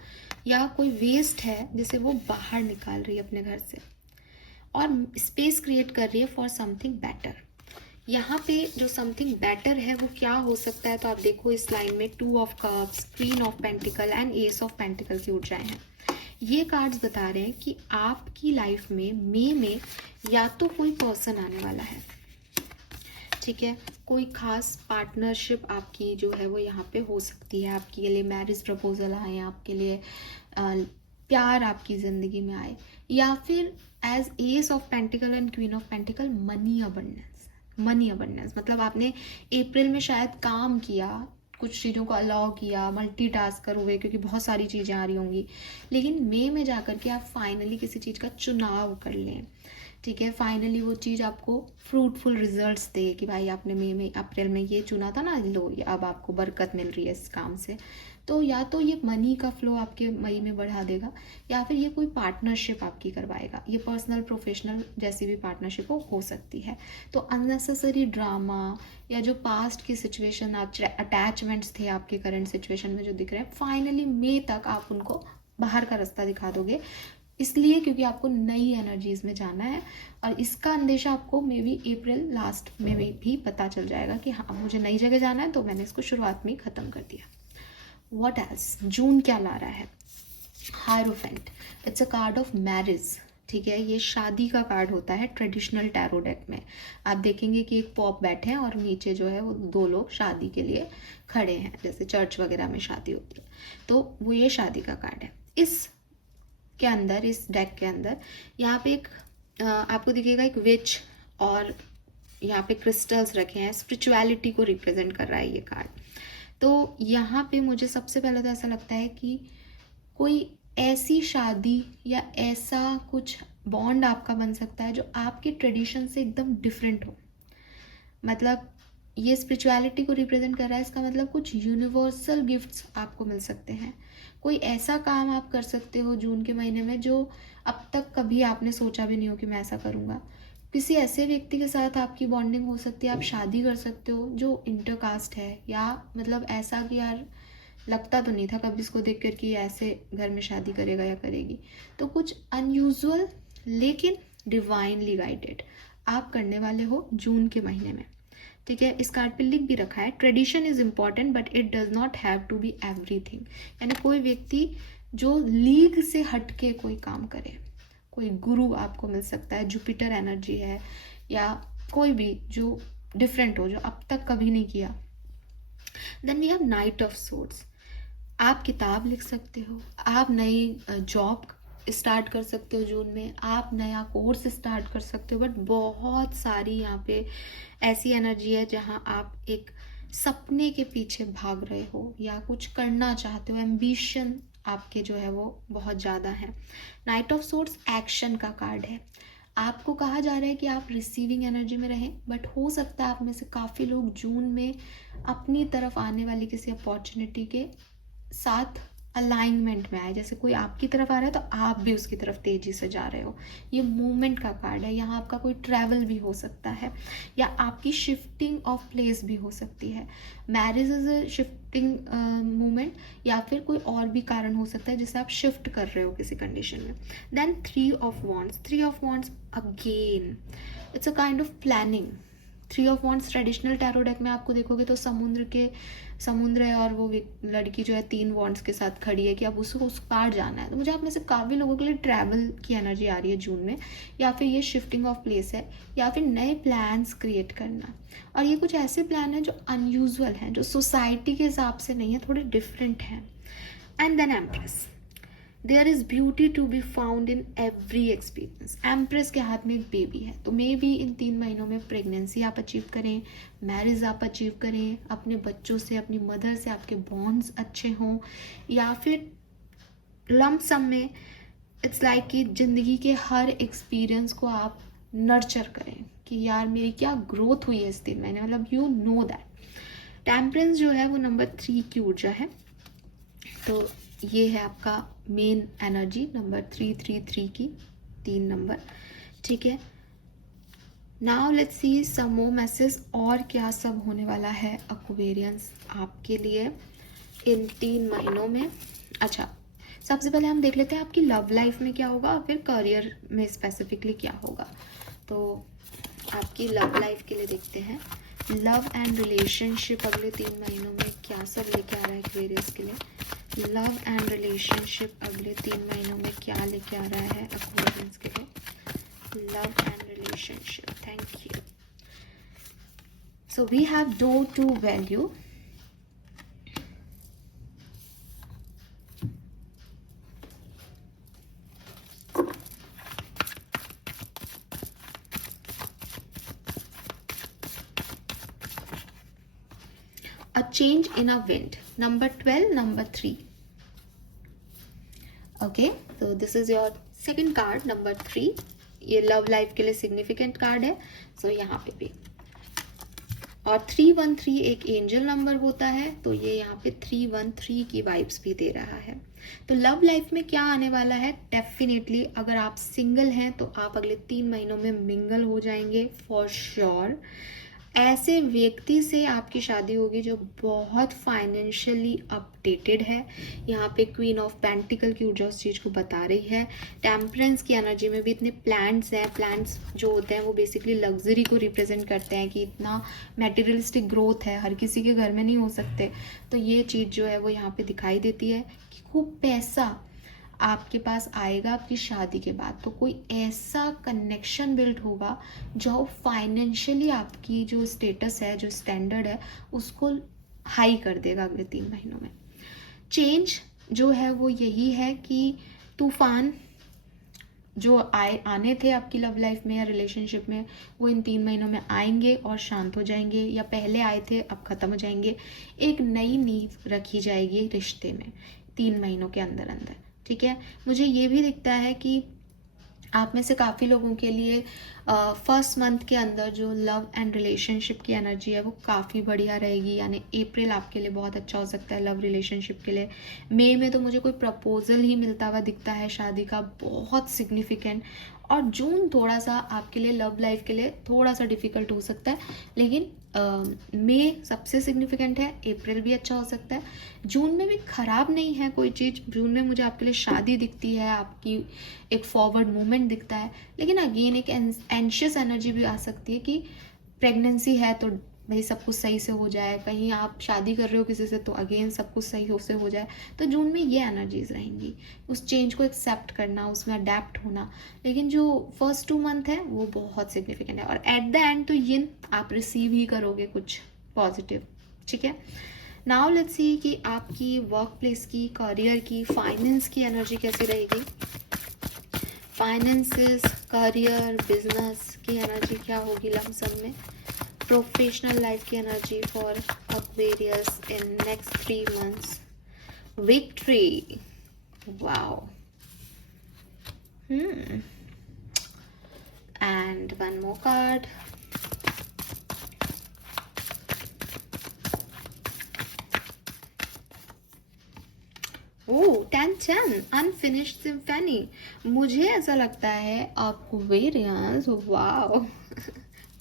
या कोई वेस्ट है जिसे वो बाहर निकाल रही है अपने घर से, और स्पेस क्रिएट कर रही है फॉर समथिंग बेटर। यहाँ पे जो समथिंग बेटर है वो क्या हो सकता है, तो आप देखो इस लाइन में 2 of cups, queen of pentacle and S of pentacle की ऊर्जाएं हैं। ये कार्ड्स बता रहे हैं कि आपकी लाइफ में मई में या तो कोई पर्सन आने वाला है, ठीक है, कोई खास पार्टनरशिप आपकी जो है वो यहाँ पे हो सकती है। आपके लिए मैरिज प्रपोजल आए, आपके लिए प्यार आपकी ज़िंदगी में आए, या फिर as ace of pentacle and queen of pentacle money abundance. Money abundance मतलब आपने अप्रैल में शायद काम किया, कुछ चीज़ों को अलाउ किया, मल्टीटास्कर हुए क्योंकि बहुत सारी चीज़ें आ रही होंगी, लेकिन मई में जाकर के आप फाइनली किसी चीज़ का चुनाव कर लें। ठीक है, फाइनली वो चीज़ आपको फ्रूटफुल रिजल्ट्स दे कि भाई आपने मई में अप्रैल में ये चुना था ना, लो अब आपको बरकत मिल रही है इस काम से। तो या तो ये मनी का फ्लो आपके मई में बढ़ा देगा, या फिर ये कोई पार्टनरशिप आपकी करवाएगा। ये पर्सनल प्रोफेशनल जैसी भी पार्टनरशिप हो सकती है। तो अननेसेसरी ड्रामा या जो पास्ट की सिचुएशन, अटैचमेंट्स थे आपके करंट सिचुएशन में जो दिख रहे हैं, फाइनली मई तक आप उनको बाहर का रास्ता दिखा दोगे, इसलिए क्योंकि आपको नई एनर्जीज में जाना है। और इसका अंदेशा आपको मे बी अप्रैल लास्ट में भी पता चल जाएगा कि हाँ मुझे नई जगह जाना है, तो मैंने इसको शुरुआत में ही ख़त्म कर दिया। व्हाट एल्स, जून क्या ला रहा है? Hierophant, it's a card of marriage. ठीक है, ये शादी का कार्ड होता है ट्रेडिशनल टैरो डेक में। आप देखेंगे कि एक पॉप बैठे हैं और नीचे जो है वो 2 लोग शादी के लिए खड़े हैं, जैसे चर्च वगैरह में शादी होती है, तो वो ये शादी का कार्ड है। इस के अंदर, इस डेक के अंदर यहाँ पे एक आपको दिखेगा एक विच, और यहाँ पे क्रिस्टल्स रखे हैं, स्पिरिचुअलिटी को रिप्रेजेंट कर रहा है ये कार्ड। तो यहाँ पे मुझे सबसे पहले तो ऐसा लगता है कि कोई ऐसी शादी या ऐसा कुछ बॉन्ड आपका बन सकता है जो आपके ट्रेडिशन से एकदम डिफरेंट हो। मतलब ये स्पिरिचुअलिटी को रिप्रेजेंट कर रहा है, इसका मतलब कुछ यूनिवर्सल गिफ्ट्स आपको मिल सकते हैं। कोई ऐसा काम आप कर सकते हो जून के महीने में जो अब तक कभी आपने सोचा भी नहीं हो कि मैं ऐसा करूँगा। किसी ऐसे व्यक्ति के साथ आपकी बॉन्डिंग हो सकती है, आप शादी कर सकते हो जो इंटरकास्ट है, या मतलब ऐसा कि यार लगता तो नहीं था कभी इसको देख कर कि ऐसे घर में शादी करेगा या करेगी। तो कुछ अनयूजुअल लेकिन डिवाइनली गाइडेड आप करने वाले हो जून के महीने में, ठीक है। इस कार्ड पे लिख भी रखा है, tradition is important but it does not have to be everything. यानी कोई व्यक्ति जो लीग से हट के कोई काम करे, कोई गुरु आपको मिल सकता है, जुपिटर एनर्जी है, या कोई भी जो डिफरेंट हो, जो अब तक कभी नहीं किया। Then we have knight of swords. आप किताब लिख सकते हो, आप नई जॉब स्टार्ट कर सकते हो जून में, आप नया कोर्स स्टार्ट कर सकते हो, बट बहुत सारी यहाँ पे ऐसी एनर्जी है जहाँ आप एक सपने के पीछे भाग रहे हो या कुछ करना चाहते हो, एम्बिशन आपके जो है वो बहुत ज़्यादा है। नाइट ऑफ सोर्ड्स एक्शन का कार्ड है। आपको कहा जा रहा है कि आप रिसीविंग एनर्जी में रहें, बट हो सकता है आप में से काफ़ी लोग जून में अपनी तरफ आने वाली किसी अपॉर्चुनिटी के साथ अलाइनमेंट में आए। जैसे कोई आपकी तरफ आ रहा है तो आप भी उसकी तरफ तेजी से जा रहे हो। ये मूवमेंट का कार्ड है। यहाँ आपका कोई ट्रैवल भी हो सकता है, या आपकी शिफ्टिंग ऑफ प्लेस भी हो सकती है। Marriage is a shifting movement, या फिर कोई और भी कारण हो सकता है जिससे आप शिफ्ट कर रहे हो किसी कंडीशन में। Then 3 of wands. 3 of wands again it's a kind of planning. 3 of wands traditional tarot deck में आपको देखोगे तो समुद्र है, और वो लड़की जो है 3 वॉन्ड्स के साथ खड़ी है कि अब उसको उस पार जाना है। तो मुझे आप में से काफ़ी लोगों के लिए ट्रैवल की एनर्जी आ रही है जून में, या फिर ये शिफ्टिंग ऑफ प्लेस है, या फिर नए प्लान्स क्रिएट करना। और ये कुछ ऐसे प्लान हैं जो अनयूजुअल हैं, जो सोसाइटी के हिसाब से नहीं है, थोड़े डिफरेंट हैं। And then empress. There is beauty to be found in every experience. Empress के हाथ में एक बेबी है, तो मे बी इन 3 महीनों में प्रेगनेंसी आप अचीव करें, मैरिज आप अचीव करें, अपने बच्चों से, अपनी मदर से आपके बॉन्ड्स अच्छे हों, या फिर लम्प सम में इट्स लाइक कि ज़िंदगी के हर एक्सपीरियंस को आप नर्चर करें कि यार मेरी क्या ग्रोथ हुई है इस 3 महीने, मतलब यू नो दैट। टेम्परेंस जो है वो नंबर 3 की ऊर्जा है। तो ये है आपका मेन एनर्जी नंबर 333 की, 3 नंबर, ठीक है। Now let's see some more message, और क्या सब होने वाला है एक्वेरियंस आपके लिए इन 3 महीनों में। अच्छा, सबसे पहले हम देख लेते हैं आपकी लव लाइफ में क्या होगा और फिर करियर में स्पेसिफिकली क्या होगा। तो आपकी लव लाइफ के लिए देखते हैं, लव एंड रिलेशनशिप अगले 3 महीनों में क्या सब लेके आ रहा है एक्वेरियस के लिए। लव एंड रिलेशनशिप अगले 3 महीनों में क्या लेके आ रहा है एक्वेरियंस के लिए। Love and relationship, thank you. So we have door to value, a change in a wind, number 12, number 3. Okay, so this is your second card, number 3. ये लव लाइफ के लिए सिग्निफिकेंट कार्ड है। सो यहाँ पे भी, और 313 एक एंजल नंबर होता है, तो ये यहाँ पे 313 की वाइब्स भी दे रहा है। तो लव लाइफ में क्या आने वाला है, डेफिनेटली अगर आप सिंगल हैं तो आप अगले 3 महीनों में मिंगल हो जाएंगे फॉर श्योर। ऐसे व्यक्ति से आपकी शादी होगी जो बहुत फाइनेंशियली अपडेटेड है। यहाँ पे क्वीन ऑफ पेंटिकल की ऊर्जा उस चीज़ को बता रही है। टेम्परेंस की एनर्जी में भी इतने प्लांट्स हैं। प्लांट्स जो होते हैं वो बेसिकली लग्जरी को रिप्रेजेंट करते हैं कि इतना मटेरियलिस्टिक ग्रोथ है, हर किसी के घर में नहीं हो सकते। तो ये चीज़ जो है वो यहाँ पे दिखाई देती है कि खूब पैसा आपके पास आएगा आपकी शादी के बाद। तो कोई ऐसा कनेक्शन बिल्ड होगा जो फाइनेंशियली आपकी जो स्टेटस है, जो स्टैंडर्ड है, उसको हाई कर देगा अगले 3 महीनों में। चेंज जो है वो यही है कि तूफान जो आने थे आपकी लव लाइफ में या रिलेशनशिप में, वो इन 3 महीनों में आएंगे और शांत हो जाएंगे, या पहले आए थे अब ख़त्म हो जाएंगे। एक नई नींव रखी जाएगी रिश्ते में 3 महीनों के अंदर अंदर, ठीक है। मुझे ये भी दिखता है कि आप में से काफ़ी लोगों के लिए फर्स्ट मंथ के अंदर जो लव एंड रिलेशनशिप की एनर्जी है वो काफ़ी बढ़िया रहेगी, यानी अप्रैल आपके लिए बहुत अच्छा हो सकता है लव रिलेशनशिप के लिए। मई में तो मुझे कोई प्रपोजल ही मिलता हुआ दिखता है शादी का, बहुत सिग्निफिकेंट। और जून थोड़ा सा आपके लिए लव लाइफ के लिए थोड़ा सा डिफिकल्ट हो सकता है, लेकिन मई सबसे सिग्निफिकेंट है, अप्रैल भी अच्छा हो सकता है। जून में भी खराब नहीं है कोई चीज़, जून में मुझे आपके लिए शादी दिखती है, आपकी एक फॉरवर्ड मूवमेंट दिखता है, लेकिन अगेन एक एंशियस एनर्जी भी आ सकती है कि प्रेगनेंसी है तो भाई सब कुछ सही से हो जाए, कहीं आप शादी कर रहे हो किसी से तो अगेन सब कुछ सही हो से हो जाए। तो जून में ये एनर्जीज रहेंगी, उस चेंज को एक्सेप्ट करना, उसमें अडेप्ट होना। लेकिन जो फर्स्ट 2 मंथ है वो बहुत सिग्निफिकेंट है, और एट द एंड तो ये आप रिसीव ही करोगे कुछ पॉजिटिव। ठीक है, नाउ लेट्स सी कि आपकी वर्क प्लेस की, करियर की, फाइनेंस की एनर्जी कैसी रहेगी। फाइनेंसेस, करियर, बिजनेस की एनर्जी क्या होगी लमसम में। प्रोफेशनल लाइफ की energy for Aquarius in next 3 months. Victory, wow. And one more card. Oh, 10-10 unfinished symphony. मुझे ऐसा लगता है Aquarius, wow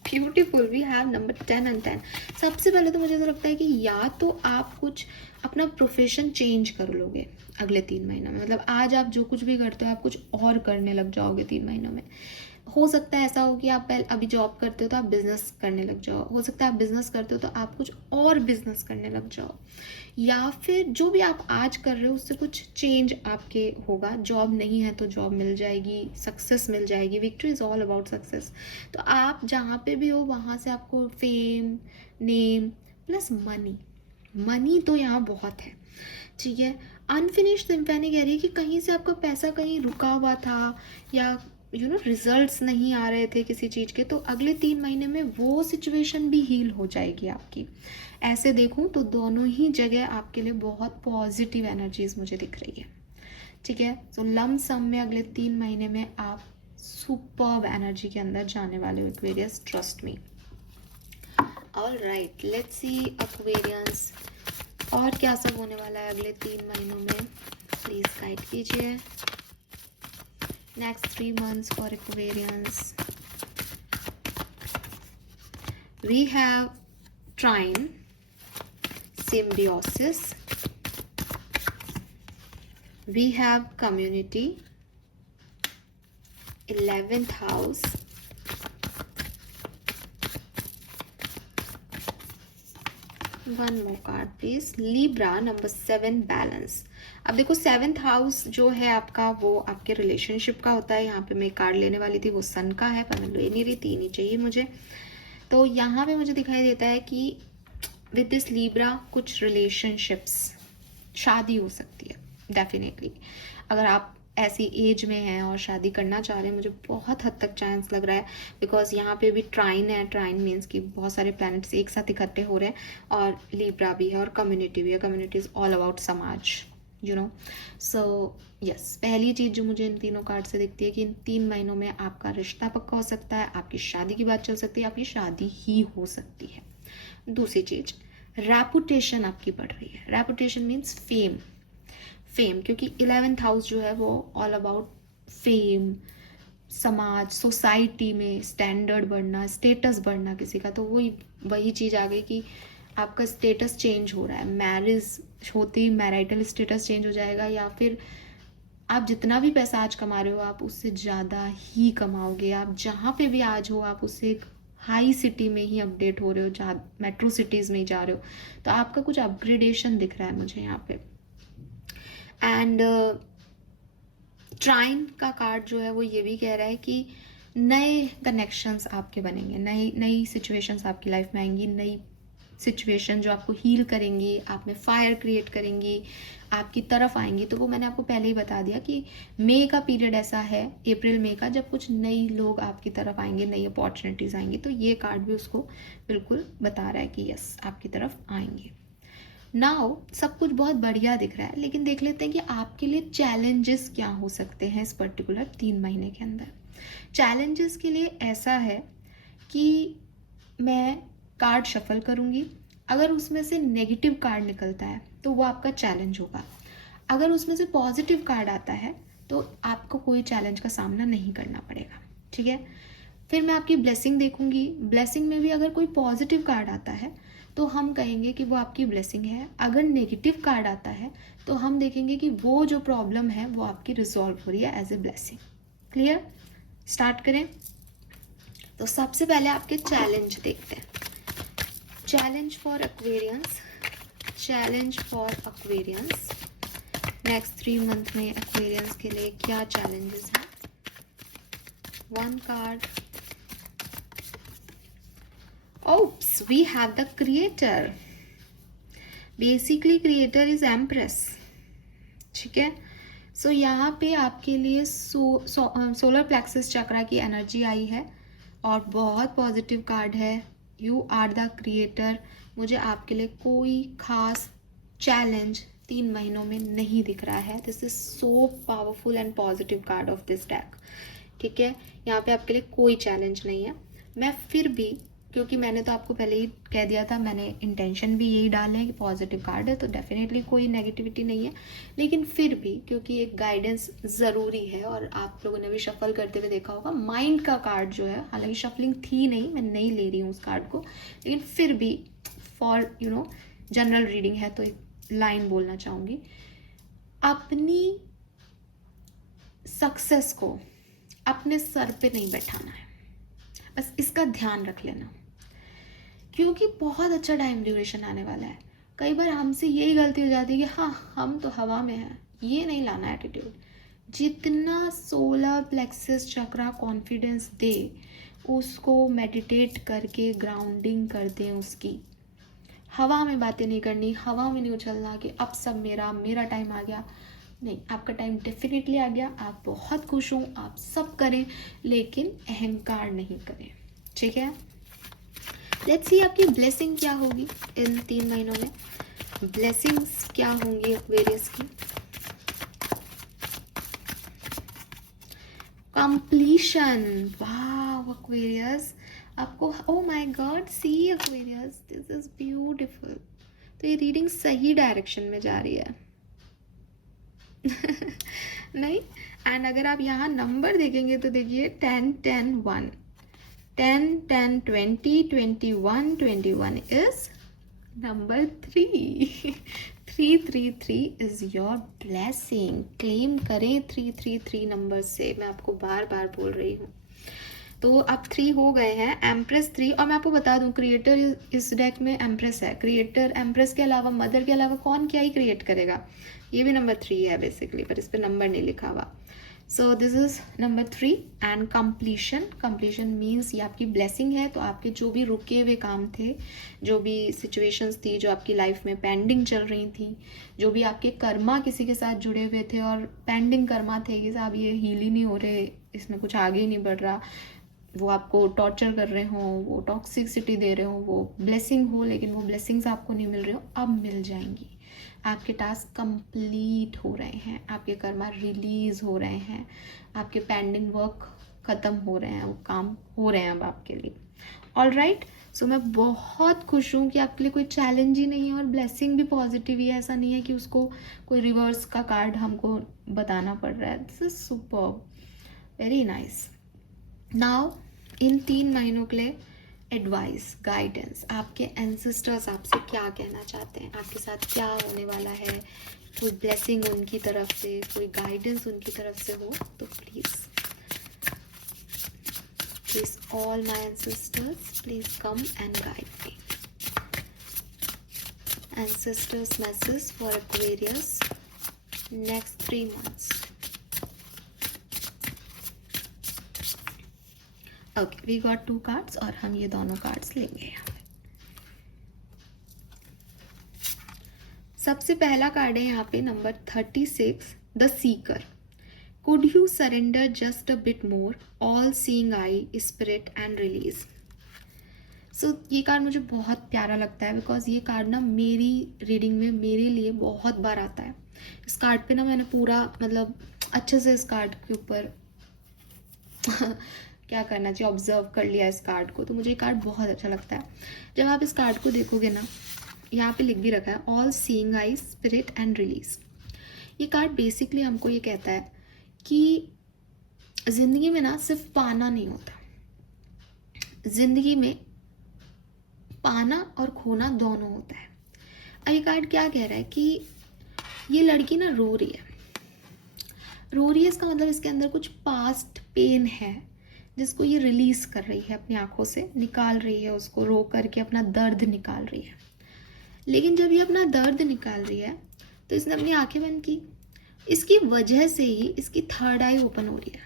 beautiful, we have number 10 and 10। सबसे पहले तो मुझे ऐसा लगता है कि या तो आप कुछ अपना प्रोफेशन चेंज कर लोगे अगले 3 महीनों में, मतलब आज आप जो कुछ भी करते हो आप कुछ और करने लग जाओगे 3 महीनों में। हो सकता है ऐसा हो कि आप पहले अभी जॉब करते हो तो आप बिजनेस करने लग जाओ, हो सकता है आप बिजनेस करते हो तो आप कुछ और बिजनेस करने लग जाओ, या फिर जो भी आप आज कर रहे हो उससे कुछ चेंज आपके होगा। जॉब नहीं है तो जॉब मिल जाएगी, सक्सेस मिल जाएगी, victory is all about success. तो आप जहाँ पे भी हो वहाँ से आपको fame, name plus money, money तो यहाँ बहुत है। ठीक है, अनफिनिश्ड सिम्फनी कह रही है कि कहीं से आपका पैसा कहीं रुका हुआ था, या रिजल्ट्स नहीं आ रहे थे किसी चीज़ के, तो अगले 3 महीने में वो सिचुएशन भी हील हो जाएगी आपकी। ऐसे देखूं तो दोनों ही जगह आपके लिए बहुत पॉजिटिव एनर्जीज मुझे दिख रही है। ठीक है, तो लम सम में अगले 3 महीने में आप सुपर्ब एनर्जी के अंदर जाने वाले हो Aquarius, trust me. All right, let's see Aquarians और क्या सब होने वाला है अगले 3 महीनों में, प्लीज गाइड कीजिए। Next 3 months for Aquarians. We have Trine, Symbiosis. We have Community, 11th house. One more card please. Libra, number 7, Balance. अब देखो 7th हाउस जो है आपका वो आपके रिलेशनशिप का होता है। यहाँ पे मैं कार्ड लेने वाली थी, वो सन का है पर मैं ले नहीं रही थी, नहीं चाहिए मुझे। तो यहाँ पे मुझे दिखाई देता है कि विद दिस लिब्रा कुछ रिलेशनशिप्स, शादी हो सकती है डेफिनेटली। अगर आप ऐसी एज में हैं और शादी करना चाह रहे हैं, मुझे बहुत हद तक चांस लग रहा है, बिकॉज यहाँ पे भी ट्राइन है। ट्राइन मीन्स कि बहुत सारे प्लैनेट्स एक साथ इकट्ठे हो रहे हैं, और लिब्रा भी है और कम्युनिटी भी है। कम्युनिटी इज ऑल अबाउट समाज, यू नो। सो यस, पहली चीज़ जो मुझे इन तीनों कार्ड से दिखती है कि इन 3 महीनों में आपका रिश्ता पक्का हो सकता है, आपकी शादी की बात चल सकती है, आपकी शादी ही हो सकती है। दूसरी चीज़, रेपुटेशन आपकी बढ़ रही है। रेपुटेशन मीन्स फेम, फेम, क्योंकि 11th हाउस जो है वो ऑल अबाउट फेम, समाज, सोसाइटी में स्टैंडर्ड बढ़ना, स्टेटस बढ़ना किसी का। तो वही चीज़ आ गई कि आपका स्टेटस चेंज हो रहा है। मैरिज होते ही मैरिटल स्टेटस चेंज हो जाएगा, या फिर आप जितना भी पैसा आज कमा रहे हो आप उससे ज़्यादा ही कमाओगे। आप जहाँ पे भी आज हो आप उससे एक हाई सिटी में ही अपडेट हो रहे हो, जहाँ मेट्रो सिटीज़ में ही जा रहे हो। तो आपका कुछ अपग्रेडेशन दिख रहा है मुझे यहाँ पे। एंड ट्राइन का कार्ड जो है वो ये भी कह रहा है कि नए कनेक्शंस आपके बनेंगे, नई नई सिचुएशंस आपकी लाइफ में आएंगी, नई सिचुएशन जो आपको हील करेंगी, आप में फायर क्रिएट करेंगी, आपकी तरफ आएंगी। तो वो मैंने आपको पहले ही बता दिया कि मई का पीरियड ऐसा है, अप्रैल मई का, जब कुछ नई लोग आपकी तरफ आएंगे, नई अपॉर्चुनिटीज़ आएंगी। तो ये कार्ड भी उसको बिल्कुल बता रहा है कि यस, आपकी तरफ आएंगे। नाउ सब कुछ बहुत बढ़िया दिख रहा है, लेकिन देख लेते हैं कि आपके लिए चैलेंजेस क्या हो सकते हैं इस पर्टिकुलर 3 महीने के अंदर। चैलेंजेस के लिए ऐसा है कि मैं कार्ड शफल करूँगी, अगर उसमें से नेगेटिव कार्ड निकलता है तो वो आपका चैलेंज होगा। अगर उसमें से पॉजिटिव कार्ड आता है तो आपको कोई चैलेंज का सामना नहीं करना पड़ेगा, ठीक है। फिर मैं आपकी ब्लेसिंग देखूंगी, ब्लेसिंग में भी अगर कोई पॉजिटिव कार्ड आता है तो हम कहेंगे कि वो आपकी ब्लेसिंग है। अगर नेगेटिव कार्ड आता है तो हम देखेंगे कि वो जो प्रॉब्लम है वो आपकी रिजॉल्व हो रही है as a blessing. Clear? Start करें। तो सबसे पहले आपके चैलेंज देखते हैं। Challenge for Aquarians, challenge for Aquarians next 3 month में एक्वेरियंस के लिए क्या चैलेंजेस हैं। 1 card. Oops, we have the creator. Basically creator is empress, ठीक है। सो यहाँ पे आपके लिए सोलर प्लेक्सस चक्रा की एनर्जी आई है और बहुत पॉजिटिव कार्ड है। You are the creator. मुझे आपके लिए कोई खास चैलेंज 3 महीनों में नहीं दिख रहा है। This is so powerful and positive card of this deck, ठीक है। यहाँ पे आपके लिए कोई चैलेंज नहीं है। मैं फिर भी, क्योंकि मैंने तो आपको पहले ही कह दिया था, मैंने इंटेंशन भी यही डाले हैं कि पॉजिटिव कार्ड है तो डेफिनेटली कोई नेगेटिविटी नहीं है, लेकिन फिर भी क्योंकि एक गाइडेंस ज़रूरी है और आप लोगों ने भी शफल करते हुए देखा होगा माइंड का कार्ड जो है, हालांकि शफलिंग थी नहीं, मैं नहीं ले रही हूँ उस कार्ड को, लेकिन फिर भी फॉर जनरल रीडिंग है तो एक लाइन बोलना चाहूँगी। अपनी सक्सेस को अपने सर पे नहीं बैठाना है, बस इसका ध्यान रख लेना, क्योंकि बहुत अच्छा टाइम ड्यूरेशन आने वाला है। कई बार हमसे यही गलती हो जाती है कि हाँ हम तो हवा में हैं, ये नहीं लाना एटीट्यूड। जितना सोलर प्लेक्सस चक्रा कॉन्फिडेंस दे, उसको मेडिटेट करके ग्राउंडिंग कर दें उसकी। हवा में बातें नहीं करनी, हवा में नहीं उछलना कि अब सब मेरा टाइम आ गया। नहीं, आपका टाइम डेफिनेटली आ गया, आप बहुत खुश हो, आप सब करें, लेकिन अहंकार नहीं करें, ठीक है। लेट्स सी आपकी ब्लेसिंग क्या होगी इन 3 महीनों में। ब्लेसिंग्स क्या होंगी एक्वेरियस की। कंप्लीशन, वाव एक्वेरियस, आपको oh my god, see Aquarius, this is beautiful. तो ये रीडिंग सही डायरेक्शन में जा रही है नहीं, एंड अगर आप यहाँ नंबर देखेंगे तो देखिए 10 10 1, 10 10 20 21 21 is number 3 333 is your blessing. Claim करें 333 नंबर से, मैं आपको बार बार बोल रही हूँ। तो अब 3 हो गए हैं, एम्प्रेस 3। और मैं आपको बता दूं क्रिएटर इस डेक में एम्प्रेस है। क्रिएटर एम्प्रेस के अलावा, मदर के अलावा कौन क्या ही क्रिएट करेगा। ये भी नंबर 3 है बेसिकली, पर इस पर नंबर नहीं लिखा हुआ। So this is number 3 and completion. Completion means ये आपकी ब्लेसिंग है। तो आपके जो भी रुके हुए काम थे, जो भी सिचुएशंस थी जो आपकी लाइफ में पेंडिंग चल रही थी, जो भी आपके कर्मा किसी के साथ जुड़े हुए थे और पेंडिंग कर्मा थे कि साहब ये हील ही नहीं हो रहे, इसमें कुछ आगे ही नहीं बढ़ रहा, वो आपको टॉर्चर कर रहे हो, वो टॉक्सिसिटी दे रहे हो, वो ब्लेसिंग हो लेकिन वो ब्लेसिंग्स आपको नहीं मिल रहे हो, अब मिल जाएंगी। आपके टास्क कंप्लीट हो रहे हैं, आपके कर्मा रिलीज हो रहे हैं, आपके पेंडिंग वर्क ख़त्म हो रहे हैं, वो काम हो रहे हैं अब आपके लिए। ऑल राइट, सो मैं बहुत खुश हूँ कि आपके लिए कोई चैलेंज ही नहीं है और ब्लेसिंग भी पॉजिटिव ही है। ऐसा नहीं है कि उसको कोई रिवर्स का कार्ड हमको बताना पड़ रहा है। This is super, very nice. Now in 3 महीनों के लिए एडवाइस, गाइडेंस, आपके एंसेस्टर्स आपसे क्या कहना चाहते हैं, आपके साथ क्या होने वाला है, कोई ब्लेसिंग उनकी तरफ से, कोई गाइडेंस उनकी तरफ से हो तो please all my ancestors please come and guide me. Ancestors message for Aquarius next 3 months। Okay, we got 2 cards और हम ये दोनों कार्ड्स लेंगे यहाँ पे। सबसे पहला कार्ड है यहाँ पे number 36, the seeker. Could you surrender just a bit more, all seeing eye, spirit and release. So ये कार्ड मुझे बहुत प्यारा लगता है बिकॉज ये कार्ड ना मेरी रीडिंग में मेरे लिए बहुत बार आता है। इस कार्ड पे ना मैंने पूरा मतलब अच्छे से इस कार्ड के ऊपर क्या करना चाहिए ऑब्जर्व कर लिया इस कार्ड को, तो मुझे ये कार्ड बहुत अच्छा लगता है। जब आप इस कार्ड को देखोगे ना, यहाँ पे लिख भी रखा है all seeing eye spirit and release. ये कार्ड बेसिकली हमको ये कहता है कि ज़िंदगी में ना सिर्फ पाना नहीं होता, ज़िंदगी में पाना और खोना दोनों होता है। अब ये कार्ड क्या कह रहा है कि ये लड़की ना रो रही है, इसका मतलब इसके अंदर कुछ पास्ट पेन है जिसको ये रिलीज कर रही है, अपनी आंखों से निकाल रही है, उसको रो करके अपना दर्द निकाल रही है। लेकिन जब ये अपना दर्द निकाल रही है तो इसने अपनी आंखें बंद की, इसकी वजह से ही इसकी थर्ड आई ओपन हो रही है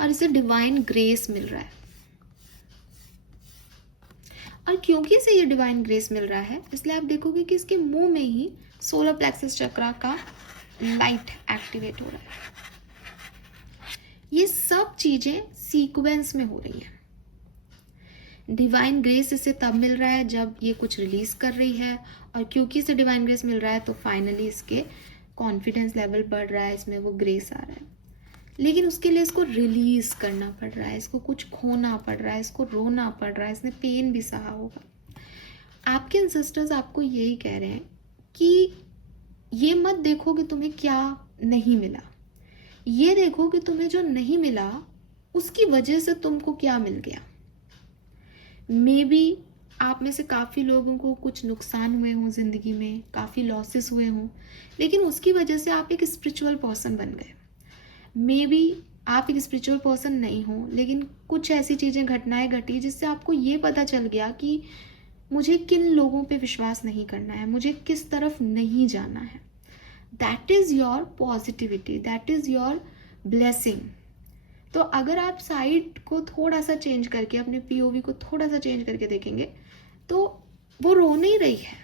और इसे डिवाइन ग्रेस मिल रहा है। और क्योंकि इसे ये डिवाइन ग्रेस मिल रहा है इसलिए आप देखोगे कि इसके मुंह में ही सोलर प्लेक्सस चक्रा का लाइट एक्टिवेट हो रहा है। ये सब चीजें सीक्वेंस में हो रही है। डिवाइन ग्रेस इसे तब मिल रहा है जब ये कुछ रिलीज कर रही है, और क्योंकि इसे डिवाइन ग्रेस मिल रहा है तो फाइनली इसके कॉन्फिडेंस लेवल बढ़ रहा है, इसमें वो ग्रेस आ रहा है। लेकिन उसके लिए इसको रिलीज करना पड़ रहा है, इसको कुछ खोना पड़ रहा है, इसको रोना पड़ रहा है, इसने पेन भी सहा होगा। आपके एंसेस्टर्स आपको यही कह रहे हैं कि ये मत देखो कि तुम्हें क्या नहीं मिला, ये देखो कि तुम्हें जो नहीं मिला उसकी वजह से तुमको क्या मिल गया। मे बी आप में से काफ़ी लोगों को कुछ नुकसान हुए हों ज़िंदगी में, काफ़ी लॉसेस हुए हों, लेकिन उसकी वजह से आप एक स्पिरिचुअल पर्सन बन गए। मे बी आप एक स्पिरिचुअल पर्सन नहीं हो, लेकिन कुछ ऐसी चीज़ें घटनाएं घटी जिससे आपको ये पता चल गया कि मुझे किन लोगों पे विश्वास नहीं करना है, मुझे किस तरफ नहीं जाना है। That is your positivity, that is your blessing. तो अगर आप साइड को थोड़ा सा चेंज करके, अपने पीओवी को थोड़ा सा चेंज करके देखेंगे तो वो रो नहीं रही है,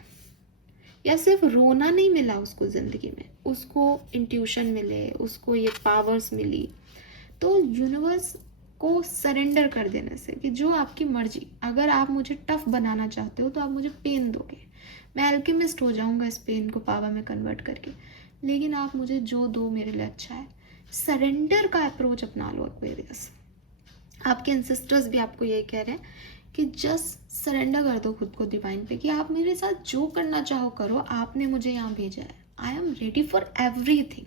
या सिर्फ रोना नहीं मिला उसको ज़िंदगी में, उसको इंट्यूशन मिले, उसको ये पावर्स मिली। तो यूनिवर्स को सरेंडर कर देने से कि जो आपकी मर्जी, अगर आप मुझे टफ बनाना चाहते हो तो आप मुझे पेन दोगे, मैं अल्केमिस्ट हो जाऊंगा इस पेन को पावर में कन्वर्ट करके, लेकिन आप मुझे जो दो मेरे लिए अच्छा है। सरेंडर का अप्रोच अपना लो एक्वेरियस। आपके एंसेस्टर्स भी आपको यही कह रहे हैं कि जस्ट सरेंडर कर दो खुद को डिवाइन पे कि आप मेरे साथ जो करना चाहो करो, आपने मुझे यहाँ भेजा है, I am ready for everything.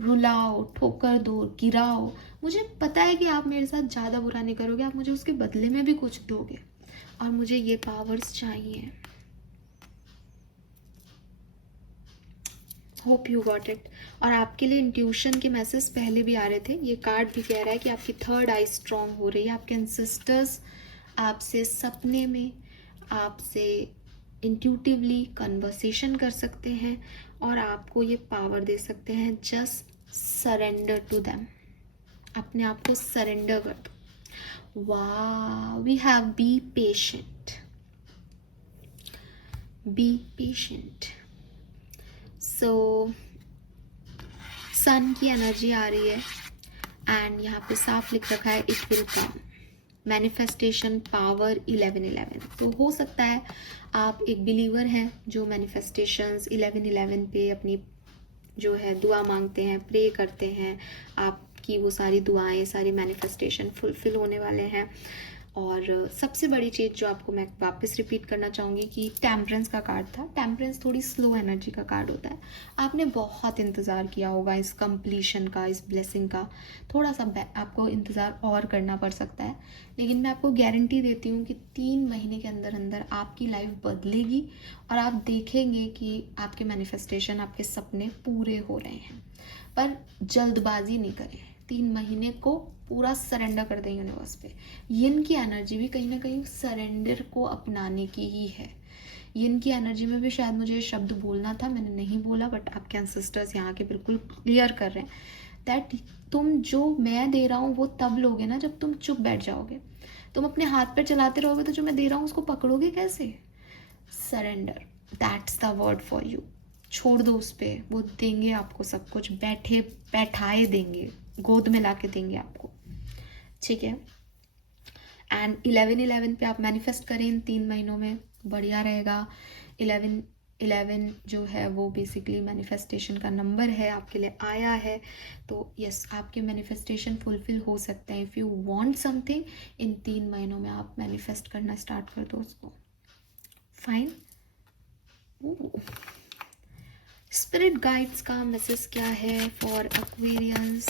रुलाओ, ठोकर दो, गिराओ, मुझे पता है कि आप मेरे साथ ज़्यादा बुरा नहीं करोगे, आप मुझे उसके बदले में भी कुछ दोगे, और मुझे ये पावर्स चाहिए। Hope you got it. और आपके लिए इंट्यूशन के मैसेज पहले भी आ रहे थे, ये कार्ड भी कह रहा है कि आपकी थर्ड आई स्ट्रांग हो रही है। आपके एंसेस्टर्स आपसे सपने में, आपसे इंट्यूटिवली कन्वर्सेशन कर सकते हैं और आपको ये पावर दे सकते हैं। जस्ट सरेंडर टू देम, अपने आप को सरेंडर कर दो। वाह, we have be patient, be patient. So sun की एनर्जी आ रही है एंड यहाँ पे साफ लिख रखा है it will come, manifestation power 1111। तो हो सकता है आप एक बिलीवर हैं जो मैनिफेस्टेशंस 1111 पे अपनी जो है दुआ मांगते हैं, प्रे करते हैं, आपकी वो सारी दुआएं, सारी मैनिफेस्टेशन फुलफिल होने वाले हैं। और सबसे बड़ी चीज़ जो आपको मैं वापस रिपीट करना चाहूँगी कि टेम्परेंस का कार्ड था। टेम्परेंस थोड़ी स्लो एनर्जी का कार्ड होता है। आपने बहुत इंतज़ार किया होगा इस कंप्लीशन का, इस ब्लेसिंग का, थोड़ा सा आपको इंतज़ार और करना पड़ सकता है, लेकिन मैं आपको गारंटी देती हूँ कि 3 महीने के अंदर अंदर आपकी लाइफ बदलेगी और आप देखेंगे कि आपके मैनिफेस्टेशन, आपके सपने पूरे हो रहे हैं। पर जल्दबाजी नहीं करें, 3 महीने को पूरा सरेंडर कर दें यूनिवर्स पे। यिन की एनर्जी भी कहीं ना कहीं सरेंडर को अपनाने की ही है। यिन की एनर्जी में भी शायद मुझे ये शब्द बोलना था, मैंने नहीं बोला, बट आपके एंसेस्टर्स यहाँ के बिल्कुल क्लियर कर रहे हैं दैट तुम जो मैं दे रहा हूँ वो तब लोगे ना जब तुम चुप बैठ जाओगे। तुम अपने हाथ पर चलाते रहोगे तो जो मैं दे रहा हूँ उसको पकड़ोगे कैसे? Surrender, that's the word for you. छोड़ दो उस पर, वो देंगे आपको सब कुछ, बैठाए देंगे, गोद में ला के देंगे आपको, ठीक है। एंड 11/11 पे आप मैनिफेस्ट करें इन 3 महीनों में, बढ़िया रहेगा। 11/11 जो है वो बेसिकली मैनिफेस्टेशन का नंबर है, आपके लिए आया है, तो यस आपके मैनिफेस्टेशन फुलफिल हो सकते हैं। इफ़ यू वांट समथिंग, इन 3 महीनों में आप मैनिफेस्ट करना स्टार्ट कर दो उसको। फाइन। स्पिरिट गाइड्स का मैसेज क्या है for Aquarians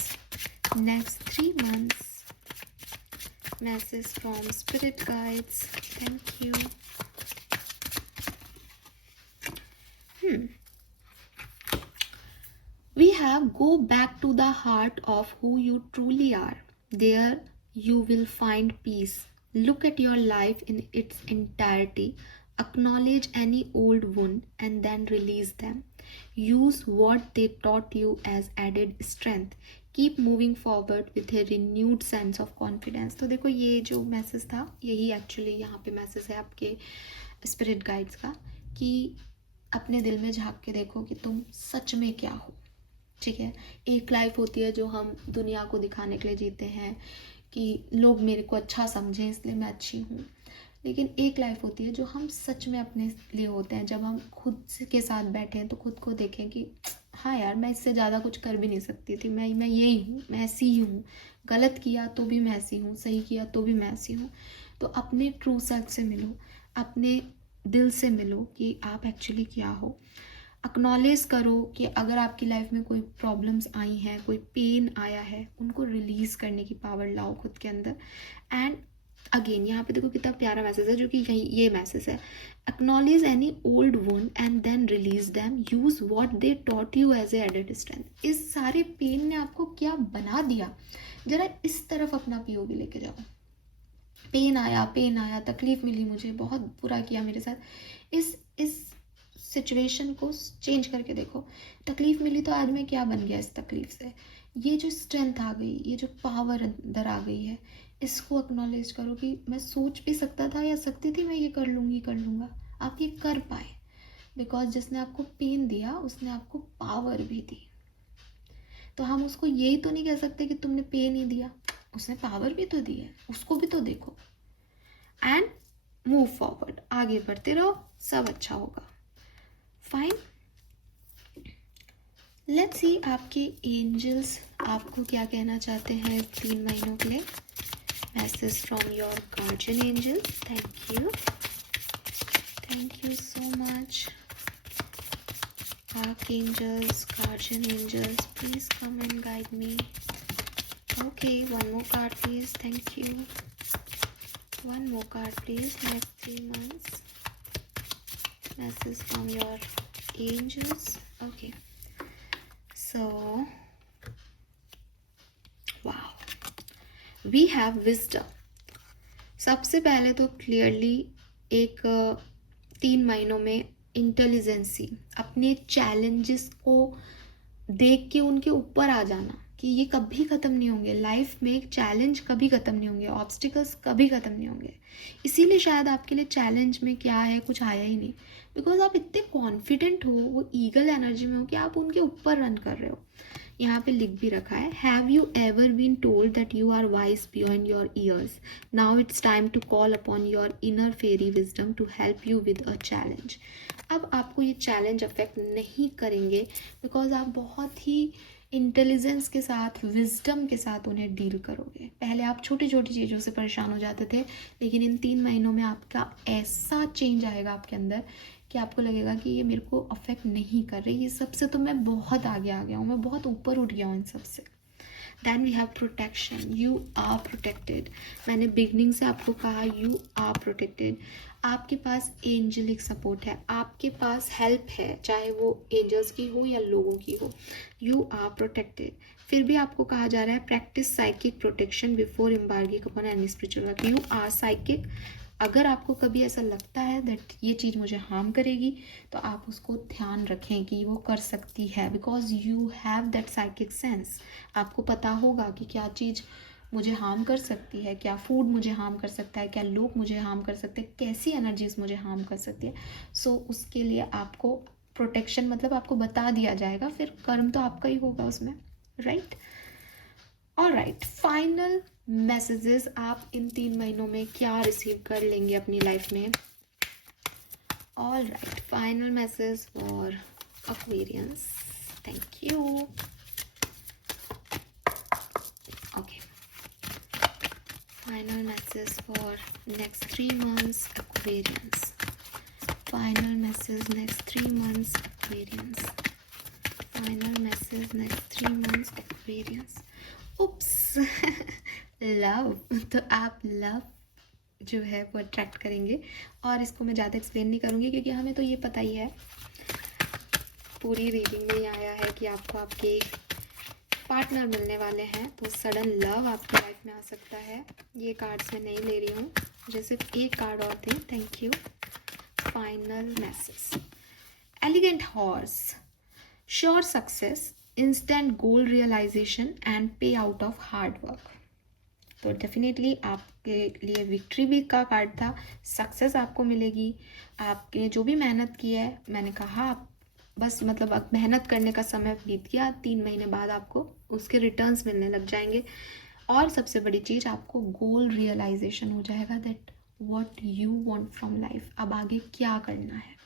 next 3 months? Message from spirit guides. Thank you. We have go back to the heart of who you truly are. There you will find peace. Look at your life in its entirety. Acknowledge any old wound and then release them. Use what they taught you as added strength. Keep moving forward with a renewed sense of confidence. तो देखो ये जो message था यही actually यहाँ पे message है आपके स्पिरिट गाइड्स का, कि अपने दिल में झांक के देखो कि तुम सच में क्या हो। ठीक है, एक लाइफ होती है जो हम दुनिया को दिखाने के लिए जीते हैं कि लोग मेरे को अच्छा समझें इसलिए मैं अच्छी हूँ, लेकिन एक लाइफ होती है जो हम सच में अपने लिए होते हैं। जब हम खुद के साथ बैठे हैं तो खुद को देखें कि हाँ यार मैं इससे ज़्यादा कुछ कर भी नहीं सकती थी, मैं यही हूँ, मैं ऐसी ही हूँ, गलत किया तो भी मैं ऐसी हूँ, सही किया तो भी मैं ऐसी हूँ। तो अपने ट्रू सेल्फ से मिलो, अपने दिल से मिलो कि आप एक्चुअली क्या हो। एक्नॉलेज करो कि अगर आपकी लाइफ में कोई प्रॉब्लम्स आई हैं, कोई पेन आया है, उनको रिलीज़ करने की पावर लाओ खुद के अंदर। एंड अगेन यहाँ पे देखो कितना प्यारा मैसेज है, जो कि ये मैसेज है, acknowledge any old wound and then release them, use what they taught you as a added strength. इस सारे पेन ने आपको क्या बना दिया, जरा इस तरफ अपना पीओवी लेके जाओ। पेन आया, तकलीफ मिली, मुझे बहुत बुरा किया मेरे साथ, इस सिचुएशन को चेंज करके देखो। तकलीफ मिली तो आज मैं क्या बन गया इस तकलीफ से, ये जो स्ट्रेंथ आ गई, ये जो पावर अंदर आ गई है, इसको एक्नॉलेज करो कि मैं सोच भी सकता था या सकती थी मैं ये कर लूँगा। आप ये कर पाए बिकॉज जिसने आपको पेन दिया उसने आपको पावर भी दी। तो हम उसको यही तो नहीं कह सकते कि तुमने पेन ही दिया, उसने पावर भी तो दी है, उसको भी तो देखो। एंड मूव फॉरवर्ड, आगे बढ़ते रहो, सब अच्छा होगा। फाइन। लेट्स सी आपके एंजल्स आपको क्या कहना चाहते हैं 3 महीनों के लिए। Message from your guardian angel. Thank you so much. Archangels, guardian angels, please come and guide me. Okay, one more card please. Thank you. One more card please. Next 3 months. Message from your angels. Okay. So, wow. We have wisdom. सबसे पहले तो clearly एक 3 महीनों में intelligence, अपने challenges को देख के उनके ऊपर आ जाना कि ये कभी ख़त्म नहीं होंगे। लाइफ में चैलेंज कभी ख़त्म नहीं होंगे, ऑब्स्टिकल्स कभी ख़त्म नहीं होंगे। इसीलिए शायद आपके लिए चैलेंज में क्या है कुछ आया ही नहीं, बिकॉज आप इतने कॉन्फिडेंट हो, वो ईगल एनर्जी में हो कि आप उनके ऊपर रन कर रहे हो। यहाँ पे लिख भी रखा है, have you ever been told that you are wise beyond your years, now it's time to call upon your inner fairy wisdom to help you with a challenge. अब आपको ये चैलेंज अफेक्ट नहीं करेंगे बिकॉज आप बहुत ही intelligence के साथ, wisdom के साथ उन्हें डील करोगे। पहले आप छोटी छोटी चीज़ों से परेशान हो जाते थे, लेकिन इन 3 महीनों में आपका ऐसा चेंज आएगा आपके अंदर कि आपको लगेगा कि ये मेरे को अफेक्ट नहीं कर रही, ये सबसे तो मैं बहुत आगे आ गया हूँ, मैं बहुत ऊपर उठ गया हूँ इन सबसे। Then we have protection, you are protected. मैंने बिगनिंग से आपको कहा यू आर प्रोटेक्टेड। आपके पास एंजलिक सपोर्ट है, आपके पास हेल्प है, चाहे वो एंजल्स की हो या लोगों की हो। You are protected. फिर भी आपको कहा जा रहा है practice psychic protection before embarking upon any spiritual work. You are psychic. अगर आपको कभी ऐसा लगता है दैट ये चीज़ मुझे हार्म करेगी, तो आप उसको ध्यान रखें कि वो कर सकती है, because you have that psychic sense. आपको पता होगा कि क्या चीज़ मुझे हार्म कर सकती है, क्या फूड मुझे हार्म कर सकता है, क्या लोग मुझे हार्म कर सकते हैं, कैसी एनर्जीज मुझे हार्म कर सकती है। सो उसके लिए आपको प्रोटेक्शन मतलब आपको बता दिया जाएगा, फिर कर्म तो आपका ही होगा उसमें, राइट। ऑलराइट, फाइनल मैसेजेस आप इन 3 महीनों में क्या रिसीव कर लेंगे अपनी लाइफ में? Alright, final message for Aquarians. Thank you. Okay. Final message for next 3 months, Aquarians. Final message next 3 months, Aquarians. Final message next 3 months, Aquarians. Oops love तो आप लव जो है वो अट्रैक्ट करेंगे, और इसको मैं ज़्यादा एक्सप्लेन नहीं करूँगी क्योंकि हमें तो ये पता ही है, पूरी रीडिंग में ही आया है कि आपको आपके पार्टनर मिलने वाले हैं, तो सडन लव आपकी लाइफ में आ सकता है। ये कार्ड्स मैं नहीं ले रही हूँ, मुझे सिर्फ एक कार्ड और दें, thank you. Final message, elegant horse, sure success, instant goal realisation and pay out of hard work. तो डेफिनेटली आपके लिए विक्ट्री भी का कार्ड था, सक्सेस आपको मिलेगी, आपने जो भी मेहनत की है, मैंने कहा आप बस मतलब अब मेहनत करने का समय बीत गया, 3 महीने बाद आपको उसके रिटर्न्स मिलने लग जाएंगे, और सबसे बड़ी चीज़ आपको गोल रियलाइजेशन हो जाएगा that what you want from life, अब आगे क्या करना है।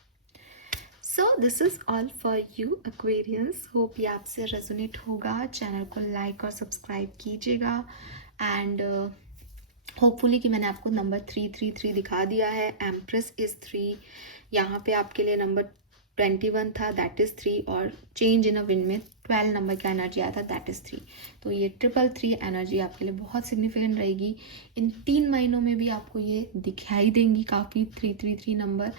So this is all for you Aquarians, hope ये आपसे रेजोनेट होगा। चैनल को लाइक और सब्सक्राइब कीजिएगा, एंड होपफुली कि मैंने आपको नंबर 333 दिखा दिया है। एम्प्रेस इज़ 3, यहाँ पे आपके लिए नंबर 21 था, दैट इज़ 3, और चेंज इन अ विंड में 12 नंबर का एनर्जी आया था, दैट इज़ 3। तो ये 333 एनर्जी आपके लिए बहुत सिग्निफिकेंट रहेगी। इन 3 महीनों में भी आपको ये दिखाई देंगी काफ़ी 333 नंबर।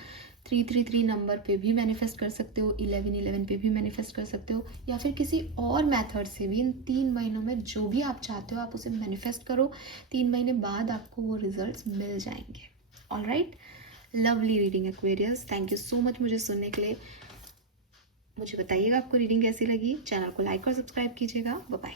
333 नंबर पे भी मैनिफेस्ट कर सकते हो, 1111 पे भी मैनिफेस्ट कर सकते हो, या फिर किसी और मेथड से भी इन 3 महीनों में जो भी आप चाहते हो आप उसे मैनिफेस्ट करो, 3 महीने बाद आपको वो रिजल्ट्स मिल जाएंगे। Alright, lovely reading Aquarius, thank you so much मुझे सुनने के लिए। मुझे बताइएगा आपको रीडिंग कैसी लगी, चैनल को लाइक और सब्सक्राइब कीजिएगा। Bye bye.